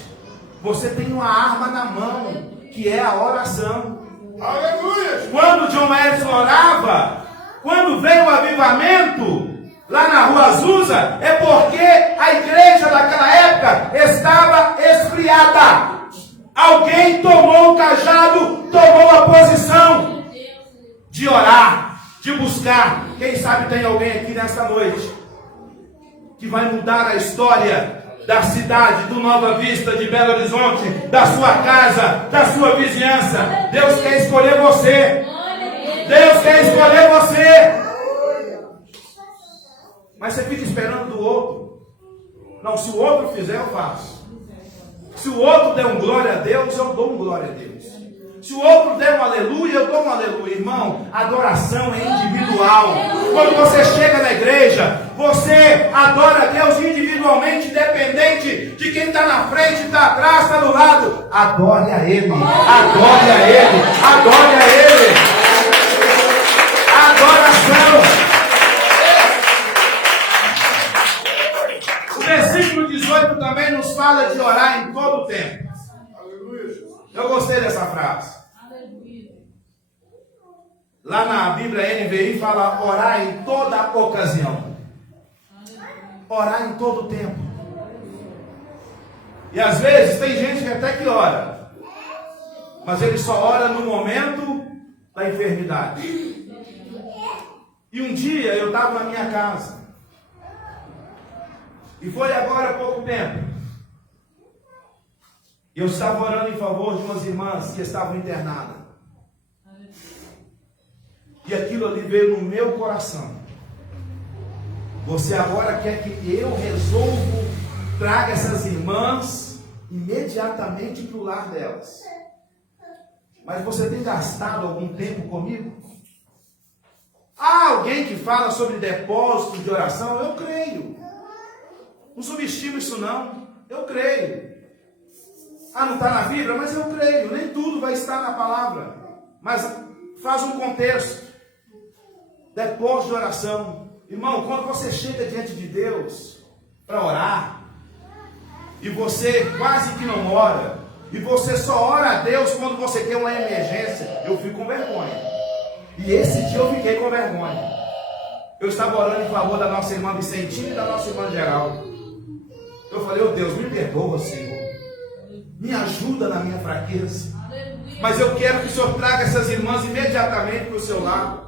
Você tem uma arma na mão, que é a oração. Aleluia! Quando John Edson orava, quando veio o avivamento lá na Rua Azusa, é porque a igreja daquela época estava esfriada. Alguém tomou o cajado, tomou a posição de orar, de buscar. Quem sabe tem alguém aqui nesta noite que vai mudar a história da cidade, do Nova Vista, de Belo Horizonte, da sua casa, da sua vizinhança. Deus quer escolher você. Deus quer escolher você. Mas você fica esperando do outro. Não, se o outro fizer, eu faço. Se o outro der um glória a Deus, eu dou um glória a Deus. Se o outro der um aleluia, eu dou um aleluia. Irmão, adoração é individual. Quando você chega na igreja, você adora a Deus individualmente, independente de quem está na frente, está atrás, está do lado. Adore a Ele. Adore a Ele. Adore a Ele. Adoração. O versículo 18 também nos fala de orar em todo o tempo. Eu gostei dessa frase. Lá na Bíblia NVI fala orar em toda ocasião. Orar em todo o tempo. E às vezes tem gente que até que ora, mas ele só ora no momento da enfermidade. E um dia eu estava na minha casa. E foi agora há pouco tempo. Eu estava orando em favor de umas irmãs que estavam internadas. E aquilo ali veio no meu coração. Você agora quer que eu resolva, traga essas irmãs imediatamente para o lar delas. Mas você tem gastado algum tempo comigo? Há alguém que fala sobre depósito de oração? Eu creio. Não subestimo isso não. Eu creio. Ah, não está na Bíblia? Mas eu creio. Nem tudo vai estar na palavra. Mas faz um contexto. Depósito de oração. Irmão, quando você chega diante de Deus para orar, e você quase que não ora, e você só ora a Deus quando você quer uma emergência, eu fico com vergonha. E esse dia eu fiquei com vergonha. Eu estava orando em favor da nossa irmã Vicentina e da nossa irmã Geraldo. Eu falei, oh Deus, me perdoa, Senhor. Me ajuda na minha fraqueza. Mas eu quero que o Senhor traga essas irmãs imediatamente para o seu lar.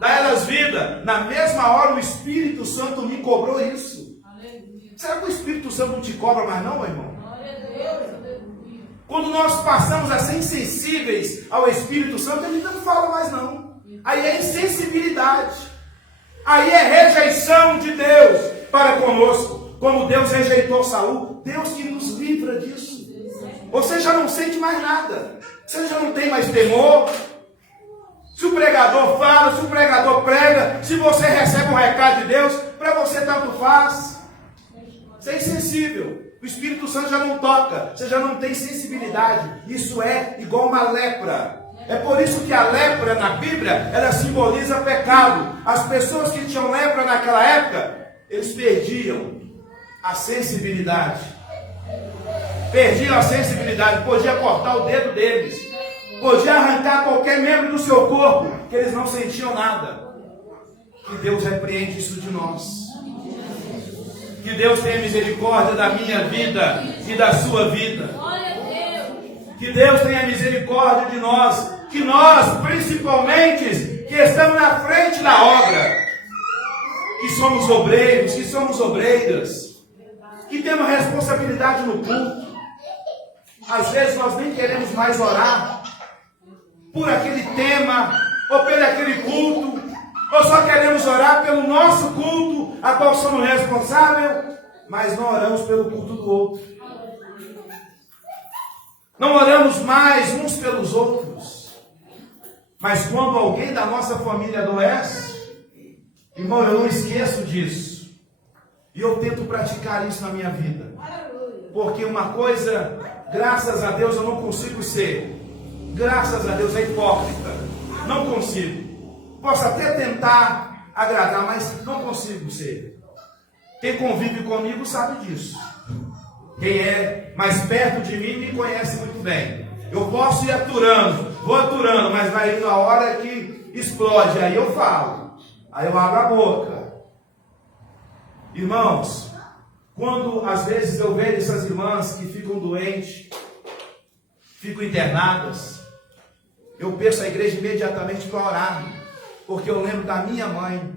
Dá elas vida. Na mesma hora o Espírito Santo me cobrou isso. Será que o Espírito Santo não te cobra mais não, meu irmão? Quando nós passamos a ser insensíveis ao Espírito Santo, ele não fala mais não. Aí é insensibilidade. Aí é rejeição de Deus para conosco. Como Deus rejeitou Saul. Deus que nos livra disso. Você já não sente mais nada. Você já não tem mais temor. Se o pregador fala, se o pregador prega, se você recebe um recado de Deus, para você tanto faz. Você é insensível. O Espírito Santo já não toca. Você já não tem sensibilidade. Isso é igual uma lepra. É por isso que a lepra na Bíblia, ela simboliza pecado. As pessoas que tinham lepra naquela época, eles perdiam a sensibilidade. Perdiam a sensibilidade. Podia cortar o dedo deles. Podia arrancar qualquer membro do seu corpo, que eles não sentiam nada. Que Deus repreende isso de nós. Que Deus tenha misericórdia da minha vida e da sua vida. Que Deus tenha misericórdia de nós. Que nós, principalmente, que estamos na frente da obra, que somos obreiros, que somos obreiras, que temos responsabilidade no culto. Às vezes nós nem queremos mais orar por aquele tema, ou pelo aquele culto, ou só queremos orar pelo nosso culto, a qual somos responsáveis, mas não oramos pelo culto do outro. Não oramos mais uns pelos outros. Mas quando alguém da nossa família adoece, irmão, eu não esqueço disso. E eu tento praticar isso na minha vida. Porque uma coisa, graças a Deus, eu não consigo ser. Graças a Deus é hipócrita. Não consigo. Posso até tentar agradar, mas não consigo ser. Quem convive comigo sabe disso. Quem é mais perto de mim me conhece muito bem. Eu posso ir aturando, vou aturando, mas vai indo a hora que explode. Aí eu falo. Aí eu abro a boca. Irmãos, quando às vezes eu vejo essas irmãs que ficam doentes, ficam internadas, eu peço à igreja imediatamente para orar, porque eu lembro da minha mãe,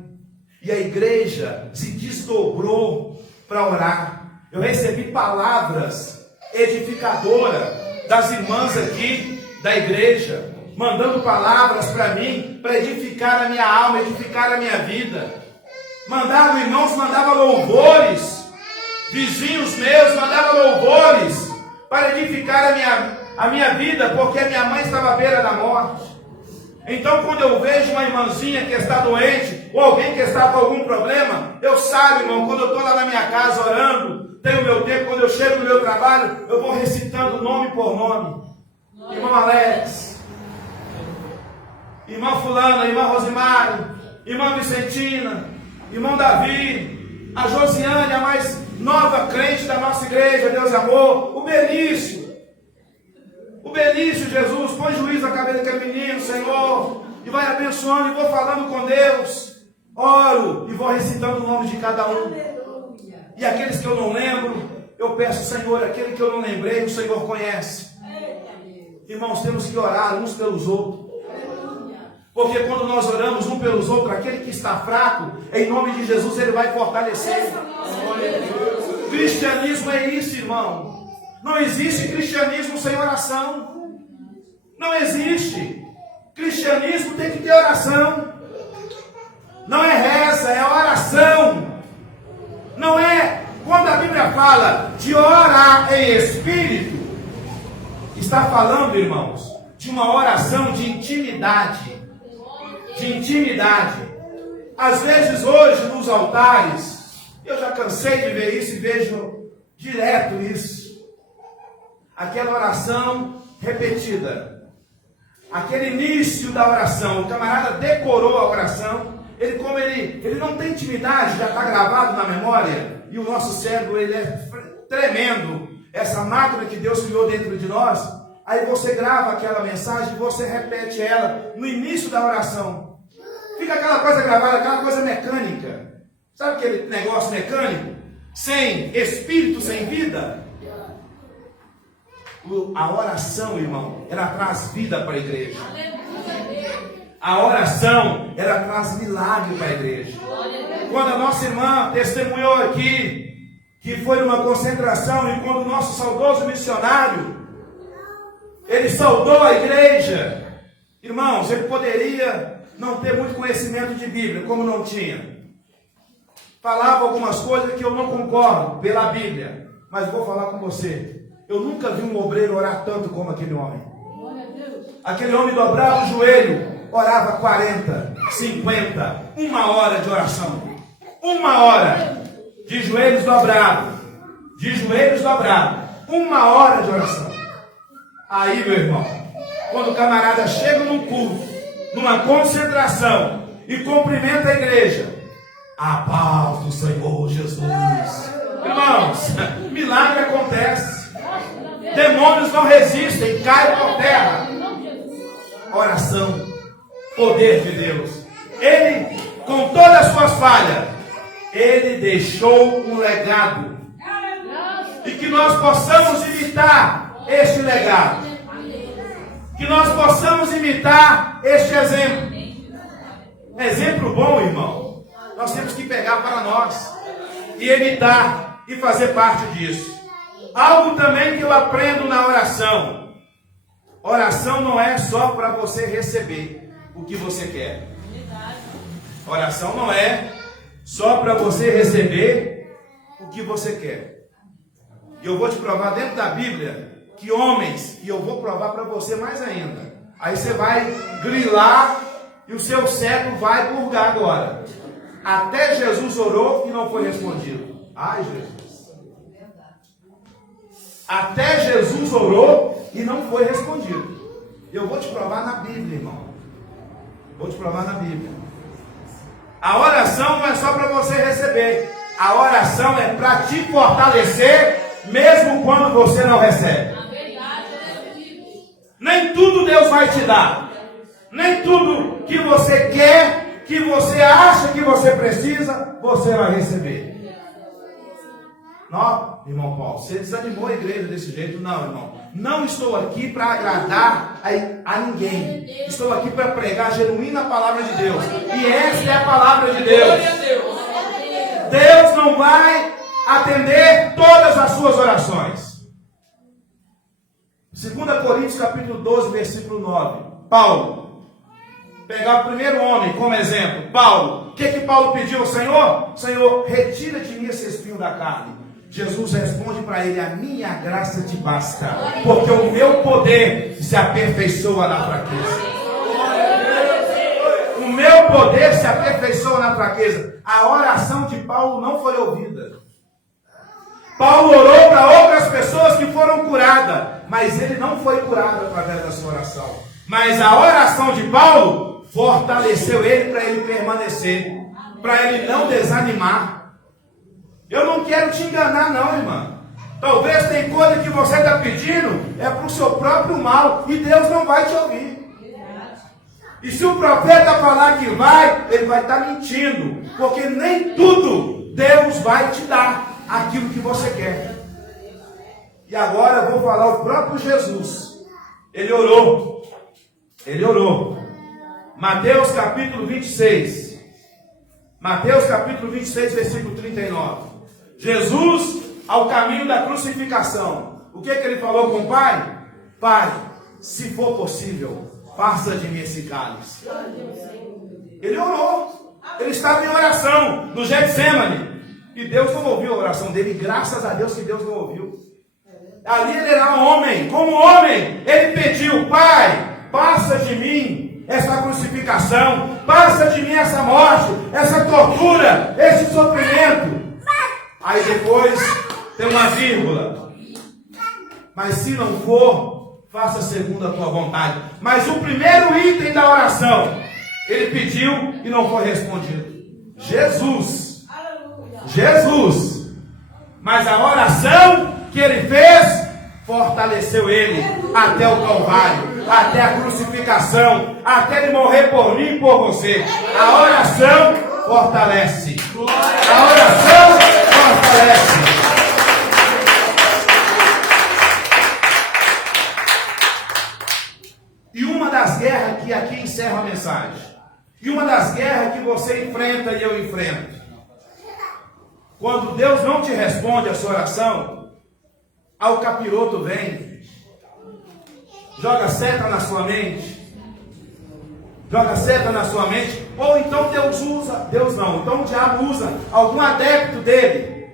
e a igreja se desdobrou para orar. Eu recebi palavras edificadoras das irmãs aqui da igreja, mandando palavras para mim, para edificar a minha alma, edificar a minha vida. Mandavam irmãos, mandavam louvores, vizinhos meus mandavam louvores para edificar a minha vida, porque a minha mãe estava à beira da morte. Então, quando eu vejo uma irmãzinha que está doente, ou alguém que está com algum problema, eu saio, irmão, quando eu estou lá na minha casa orando, tenho meu tempo, quando eu chego no meu trabalho, eu vou recitando nome por nome. Irmão Alex, irmã Fulana, irmã Rosimari, irmã Vicentina, irmão Davi, a Josiane, a mais nova crente da nossa igreja, Deus e amor, o Benício, Jesus, põe juízo na cabeça daquele menino, Senhor, e vai abençoando, e vou falando com Deus, oro, e vou recitando o nome de cada um, e aqueles que eu não lembro, eu peço, Senhor, aquele que eu não lembrei, o Senhor conhece. Irmãos, temos que orar uns pelos outros, porque quando nós oramos uns pelos outros, aquele que está fraco, em nome de Jesus, ele vai fortalecer. Cristianismo é isso, irmão. Não existe cristianismo sem oração. Não existe. Cristianismo tem que ter oração. Não é reza, é oração. Não é, quando a Bíblia fala de orar em espírito, está falando, irmãos, de uma oração de intimidade. De intimidade. Às vezes hoje nos altares, eu já cansei de ver isso e vejo direto isso. Aquela oração repetida, aquele início da oração, o camarada decorou a oração, como ele não tem intimidade, já está gravado na memória, e o nosso cérebro ele é tremendo, essa máquina que Deus criou dentro de nós, aí você grava aquela mensagem e você repete ela no início da oração, fica aquela coisa gravada, aquela coisa mecânica, sabe aquele negócio mecânico, sem espírito, sem vida? A oração, irmão, ela traz vida para a igreja. A oração, ela traz milagre para a igreja. Quando a nossa irmã testemunhou aqui, que foi numa concentração, e quando o nosso saudoso missionário, ele saudou a igreja, irmãos, ele poderia não ter muito conhecimento de Bíblia, como não tinha. Falava algumas coisas que eu não concordo pela Bíblia, mas vou falar com você. Eu nunca vi um obreiro orar tanto como aquele homem. Aquele homem dobrava o joelho, orava 40, 50, 1 hora de oração. 1 hora de joelhos dobrados. De joelhos dobrados. 1 hora de oração. Aí, meu irmão, quando o camarada chega num culto, numa concentração, e cumprimenta a igreja, a paz do Senhor Jesus. Irmãos, milagre acontece. Demônios não resistem, caem por terra. Oração, poder de Deus. Ele, com todas as suas falhas, ele deixou um legado. E que nós possamos imitar este legado. Que nós possamos imitar este exemplo. Exemplo bom, irmão. Nós temos que pegar para nós e imitar e fazer parte disso. Algo também que eu aprendo na oração. Oração não é só para você receber o que você quer. Oração não é só para você receber o que você quer. E eu vou te provar dentro da Bíblia que homens, e eu vou provar para você mais ainda. Aí você vai grilar e o seu cérebro vai purgar agora. Até Jesus orou e não foi respondido. Ai, Jesus. Até Jesus orou e não foi respondido. Eu vou te provar na Bíblia, irmão. Vou te provar na Bíblia. A oração não é só para você receber. A oração é para te fortalecer, mesmo quando você não recebe. Nem tudo Deus vai te dar. Nem tudo que você quer, que você acha que você precisa, você vai receber. Não, irmão Paulo, você desanimou a igreja desse jeito? Não, irmão. Não estou aqui para agradar a ninguém. Estou aqui para pregar a genuína palavra de Deus. E essa é a palavra de Deus. Deus não vai atender todas as suas orações. 2 Coríntios capítulo 12, versículo 9. Paulo, pegar o primeiro homem como exemplo. Paulo, o que Paulo pediu ao Senhor? Senhor, retira de mim esse espinho da carne. Jesus responde para ele: a minha graça te basta, porque o meu poder se aperfeiçoa na fraqueza. O meu poder se aperfeiçoa na fraqueza. A oração de Paulo não foi ouvida. Paulo orou para outras pessoas que foram curadas, mas ele não foi curado através da sua oração. Mas a oração de Paulo fortaleceu ele para ele permanecer, para ele não desanimar. Eu não quero te enganar não, irmã. Talvez tem coisa que você está pedindo é para o seu próprio mal, e Deus não vai te ouvir. E se o profeta falar que vai, ele vai estar mentindo, porque nem tudo Deus vai te dar aquilo que você quer. E agora eu vou falar o próprio Jesus. Ele orou. Ele orou. Mateus capítulo 26. Mateus capítulo 26, versículo 39. Jesus, ao caminho da crucificação, o que ele falou com o Pai? Pai, se for possível, passa de mim esse cálice. Ele orou. Ele estava em oração no Getsemane. E Deus não ouviu a oração dele. Graças a Deus que Deus não ouviu. Ali ele era um homem. Como homem, ele pediu: Pai, passa de mim essa crucificação. Passa de mim essa morte, essa tortura, esse sofrimento. Aí depois tem uma vírgula. Mas se não for, faça segundo a tua vontade. Mas o primeiro item da oração, ele pediu e não foi respondido. Jesus. Jesus. Mas a oração que ele fez fortaleceu ele até o Calvário, até a crucificação, até ele morrer por mim e por você. A oração fortalece. A oração fortalece. E uma das guerras que aqui encerra a mensagem, e uma das guerras que você enfrenta e eu enfrento, quando Deus não te responde a sua oração, ao capiroto vem, joga seta na sua mente, ou então então o diabo usa algum adepto dele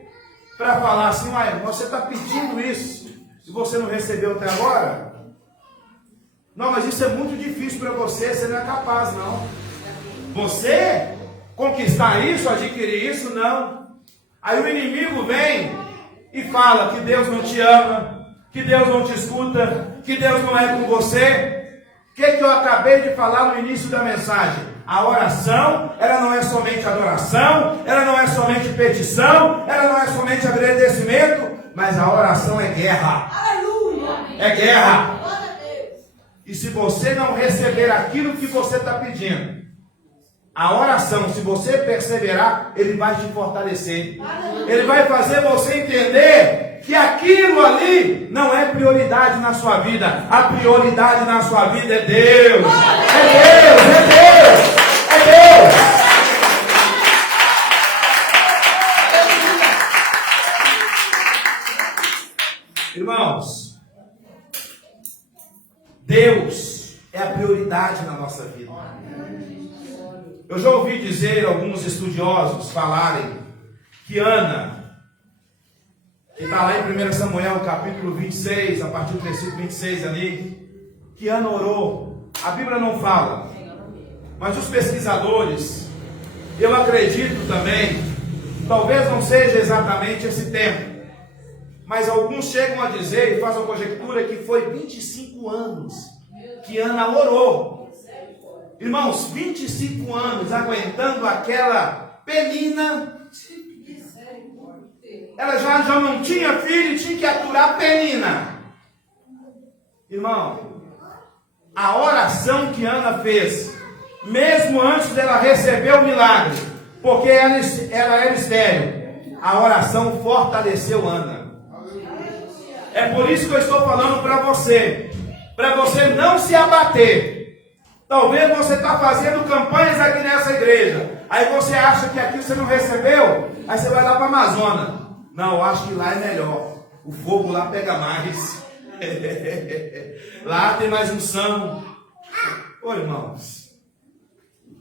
para falar assim: uai, você está pedindo isso e você não recebeu até agora? Não, mas isso é muito difícil para você não é capaz não. Você conquistar isso, adquirir isso, não. Aí o inimigo vem e fala que Deus não te ama, que Deus não te escuta, que Deus não é com você. O que eu acabei de falar no início da mensagem? A oração, ela não é somente adoração, ela não é somente petição, ela não é somente agradecimento, mas a oração é guerra. É guerra. E se você não receber aquilo que você está pedindo, a oração, se você perseverar, ele vai te fortalecer. Ele vai fazer você entender que aquilo ali não é prioridade na sua vida. A prioridade na sua vida é Deus. É Deus, é Deus, é Deus. Irmãos, Deus é a prioridade na nossa vida. Eu já ouvi dizer alguns estudiosos falarem que Ana, que está lá em 1 Samuel, capítulo 26, a partir do versículo 26 ali, que Ana orou. A Bíblia não fala, mas os pesquisadores, eu acredito também, talvez não seja exatamente esse tempo, mas alguns chegam a dizer e fazem a conjectura que foi 25 anos que Ana orou. Irmãos, 25 anos aguentando aquela penina. Ela já não tinha filho, tinha que aturar a penina. Irmão, a oração que Ana fez, mesmo antes dela receber o milagre, porque ela era estéril, a oração fortaleceu Ana. É por isso que eu estou falando para você não se abater. Talvez você está fazendo campanhas aqui nessa igreja, aí você acha que aqui você não recebeu, aí você vai lá para a Amazonas. Não, eu acho que lá é melhor, o fogo lá pega mais, lá tem mais unção. Ô irmãos,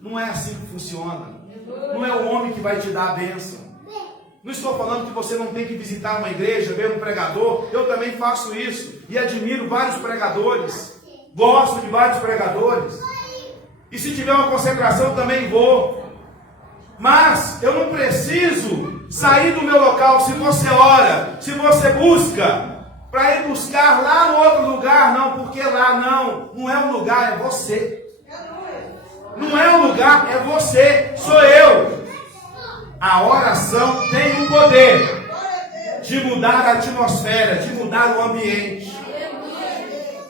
não é assim que funciona, não é o homem que vai te dar a bênção. Não estou falando que você não tem que visitar uma igreja, ver um pregador. Eu também faço isso e admiro vários pregadores, gosto de vários pregadores, e se tiver uma consagração também vou. Mas eu não preciso sair do meu local. Se você ora, se você busca, para ir buscar lá no outro lugar, não, porque lá não é um lugar, é você. Não é um lugar, é você, sou eu. A oração tem o poder de mudar a atmosfera, de mudar o ambiente.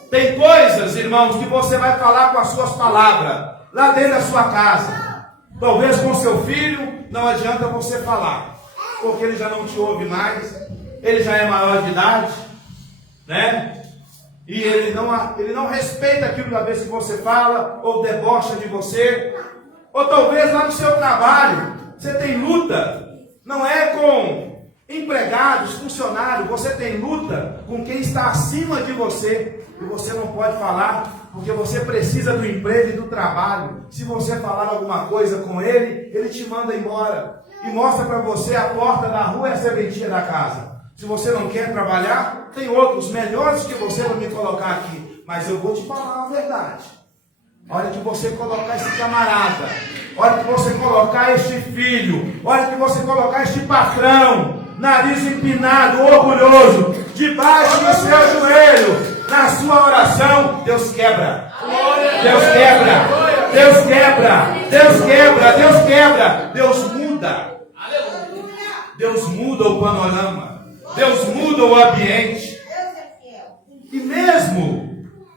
Tem coisas, irmãos, que você vai falar com as suas palavras, lá dentro da sua casa. Talvez com seu filho, não adianta você falar, porque ele já não te ouve mais, ele já é maior de idade, né? E ele não respeita aquilo da vez que você fala, ou debocha de você. Ou talvez lá no seu trabalho, você tem luta, não é com empregados, funcionários, você tem luta com quem está acima de você, e você não pode falar, porque você precisa do emprego e do trabalho. Se você falar alguma coisa com ele, ele te manda embora, e mostra para você a porta da rua e a serventia da casa. Se você não quer trabalhar, tem outros melhores que você para me colocar aqui, mas eu vou te falar a verdade. A hora que você colocar esse camarada, a hora que você colocar este filho, a hora que você colocar este patrão, nariz empinado, orgulhoso, debaixo do seu joelho, na sua oração, Deus quebra. Deus quebra. Deus quebra. Deus quebra. Deus quebra. Deus muda. Deus muda o panorama. Deus muda o ambiente. E mesmo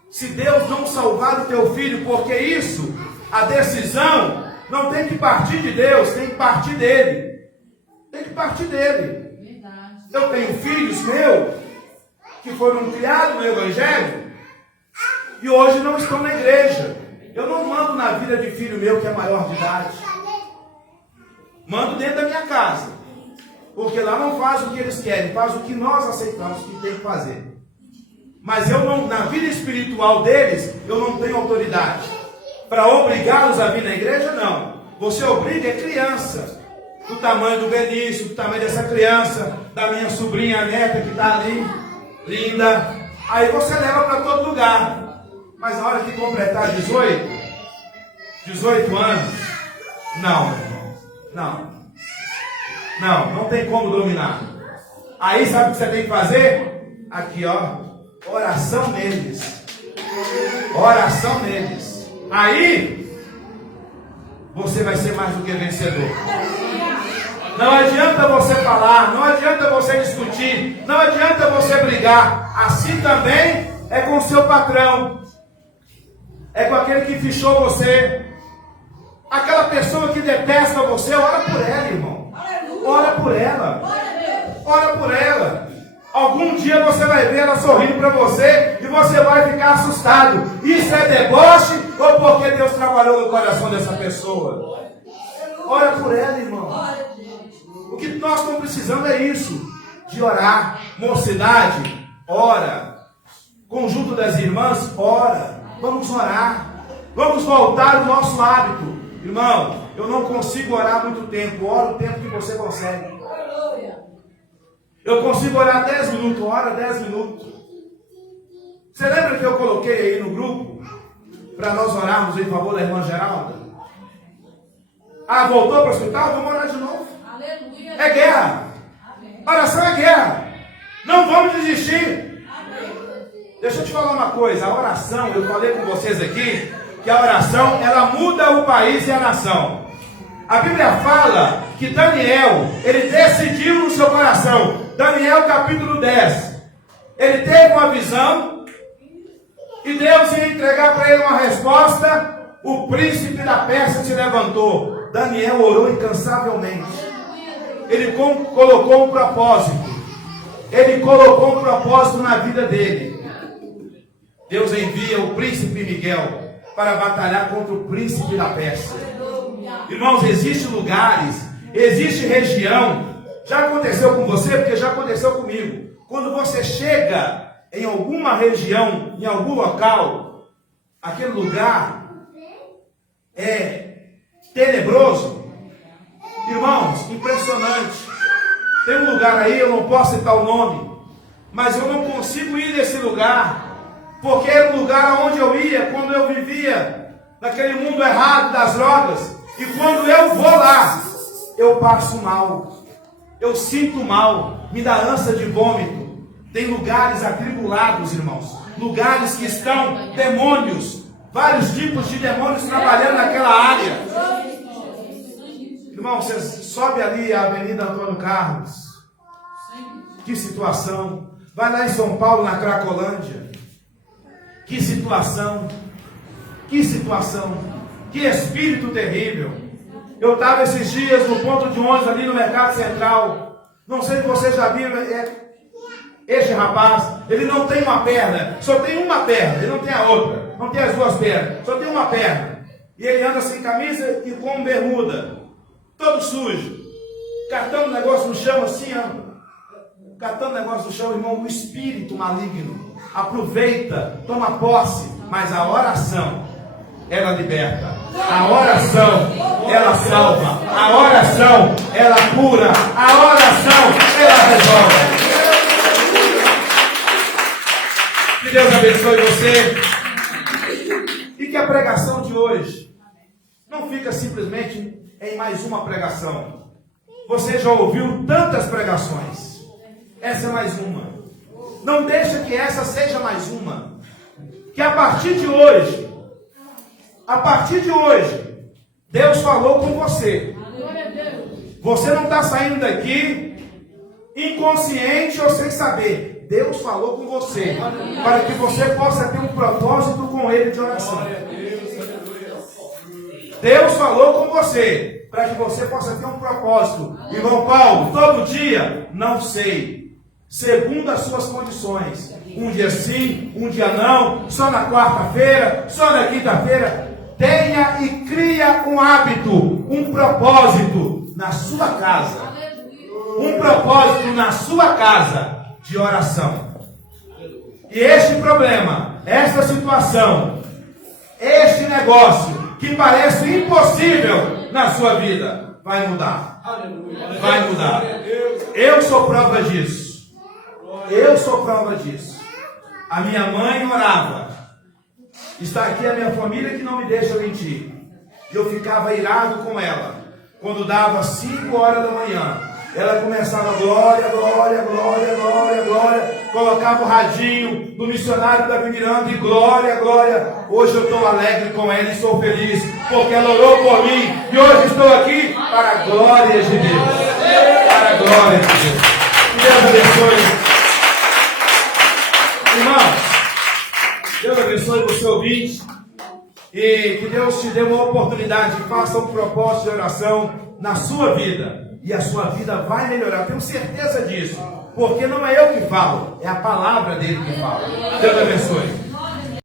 se Deus não salvar o teu filho, porque isso, a decisão não tem que partir de Deus, tem que partir dele. Tem que partir dele. Eu tenho filhos meus que foram criados no Evangelho e hoje não estão na igreja. Eu não mando na vida de filho meu que é maior de idade. Mando dentro da minha casa. Porque lá não faz o que eles querem, faz o que nós aceitamos que tem que fazer. Mas eu não, na vida espiritual deles, eu não tenho autoridade. Para obrigá-los a vir na igreja, não. Você obriga é criança. Do tamanho do Benício, do tamanho dessa criança, da minha sobrinha neta que está ali, linda. Aí você leva para todo lugar. Mas na hora de completar 18 anos, não tem como dominar. Aí sabe o que você tem que fazer? Aqui ó, oração neles. Oração neles. Aí você vai ser mais do que vencedor. Não adianta você falar, não adianta você discutir, não adianta você brigar. Assim também é com o seu patrão, é com aquele que fichou você, aquela pessoa que detesta você. Ora por ela, irmão. Ora por ela. Ora por ela. Algum dia você vai ver ela sorrindo para você e você vai ficar assustado. Isso é deboche ou porque Deus trabalhou no coração dessa pessoa? Ora por ela, irmão. O que nós estamos precisando é isso, de orar. Mocidade, ora. Conjunto das irmãs, ora. Vamos orar. Vamos voltar ao nosso hábito. Irmão, eu não consigo orar muito tempo. Ora o tempo que você consegue. Eu consigo orar 10 minutos. Ora 10 minutos. Você lembra que eu coloquei aí no grupo para nós orarmos em favor da irmã Geralda? Ah, voltou para o hospital? Vamos orar de novo. Aleluia. É guerra. Oração é guerra. Não vamos desistir. Deixa eu te falar uma coisa. A oração, eu falei com vocês aqui, que a oração, ela muda o país e a nação. A Bíblia fala que Daniel, ele decidiu no seu coração. Daniel capítulo 10. Ele teve uma visão e Deus ia entregar para ele uma resposta. O príncipe da Pérsia se levantou. Daniel orou incansavelmente. Ele colocou um propósito. Ele colocou um propósito na vida dele. Deus envia o príncipe Miguel para batalhar contra o príncipe da Pérsia. Irmãos, existem lugares, existe região. Já aconteceu com você, porque já aconteceu comigo. Quando você chega em alguma região, em algum local, aquele lugar é tenebroso. Irmãos, impressionante. Tem um lugar aí, eu não posso citar o nome, mas eu não consigo ir nesse lugar, porque era o lugar onde eu ia quando eu vivia naquele mundo errado das drogas. E quando eu vou lá, eu passo mal, eu sinto mal, me dá ânsia de vômito. Tem lugares atribulados, irmãos, lugares que estão demônios, vários tipos de demônios trabalhando naquela área. Irmão, você sobe ali a Avenida Antônio Carlos. Que situação. Vai lá em São Paulo, na Cracolândia. Que situação. Que situação. Que espírito terrível. Eu estava esses dias no ponto de ônibus ali no Mercado Central. Não sei se vocês já viram. Este rapaz, ele não tem uma perna. Só tem uma perna. Ele não tem a outra. Não tem as duas pernas. Só tem uma perna. E ele anda sem camisa e com bermuda. Todo sujo, catando negócio no chão assim, ó. Catando negócio no chão, irmão, o espírito maligno aproveita, toma posse, mas a oração, ela liberta, a oração, ela salva, a oração, ela cura, a oração, ela resolve. Que Deus abençoe você, e que a pregação de hoje não fica simplesmente em mais uma pregação. Você já ouviu tantas pregações. Essa é mais uma. Não deixa que essa seja mais uma. Que a partir de hoje, Deus falou com você. Você não está saindo daqui inconsciente ou sem saber. Deus falou com você, para que você possa ter um propósito com Ele de oração. Deus falou com você, para que você possa ter um propósito. Irmão Paulo, todo dia, não sei, segundo as suas condições. Um dia sim, um dia não, só na quarta-feira, só na quinta-feira. Tenha e cria um hábito, um propósito na sua casa. Um propósito na sua casa de oração. E este problema, esta situação, este negócio que parece impossível na sua vida, vai mudar. Vai mudar. Eu sou prova disso. Eu sou prova disso. A minha mãe orava. Está aqui a minha família que não me deixa mentir. Eu ficava irado com ela. Quando dava 5 horas da manhã, ela começava glória, glória, glória, glória, glória. Colocava o radinho do missionário da Miranda e glória, glória. Hoje eu estou alegre com ela e sou feliz, porque ela orou por mim. E hoje estou aqui para a glória de Deus. Para a glória de Deus. Que Deus abençoe. Irmão, Deus abençoe você ouvinte. E que Deus te dê uma oportunidade. Faça um propósito de oração na sua vida. E a sua vida vai melhorar. Tenho certeza disso. Porque não é eu que falo, é a palavra dele que fala. Deus abençoe.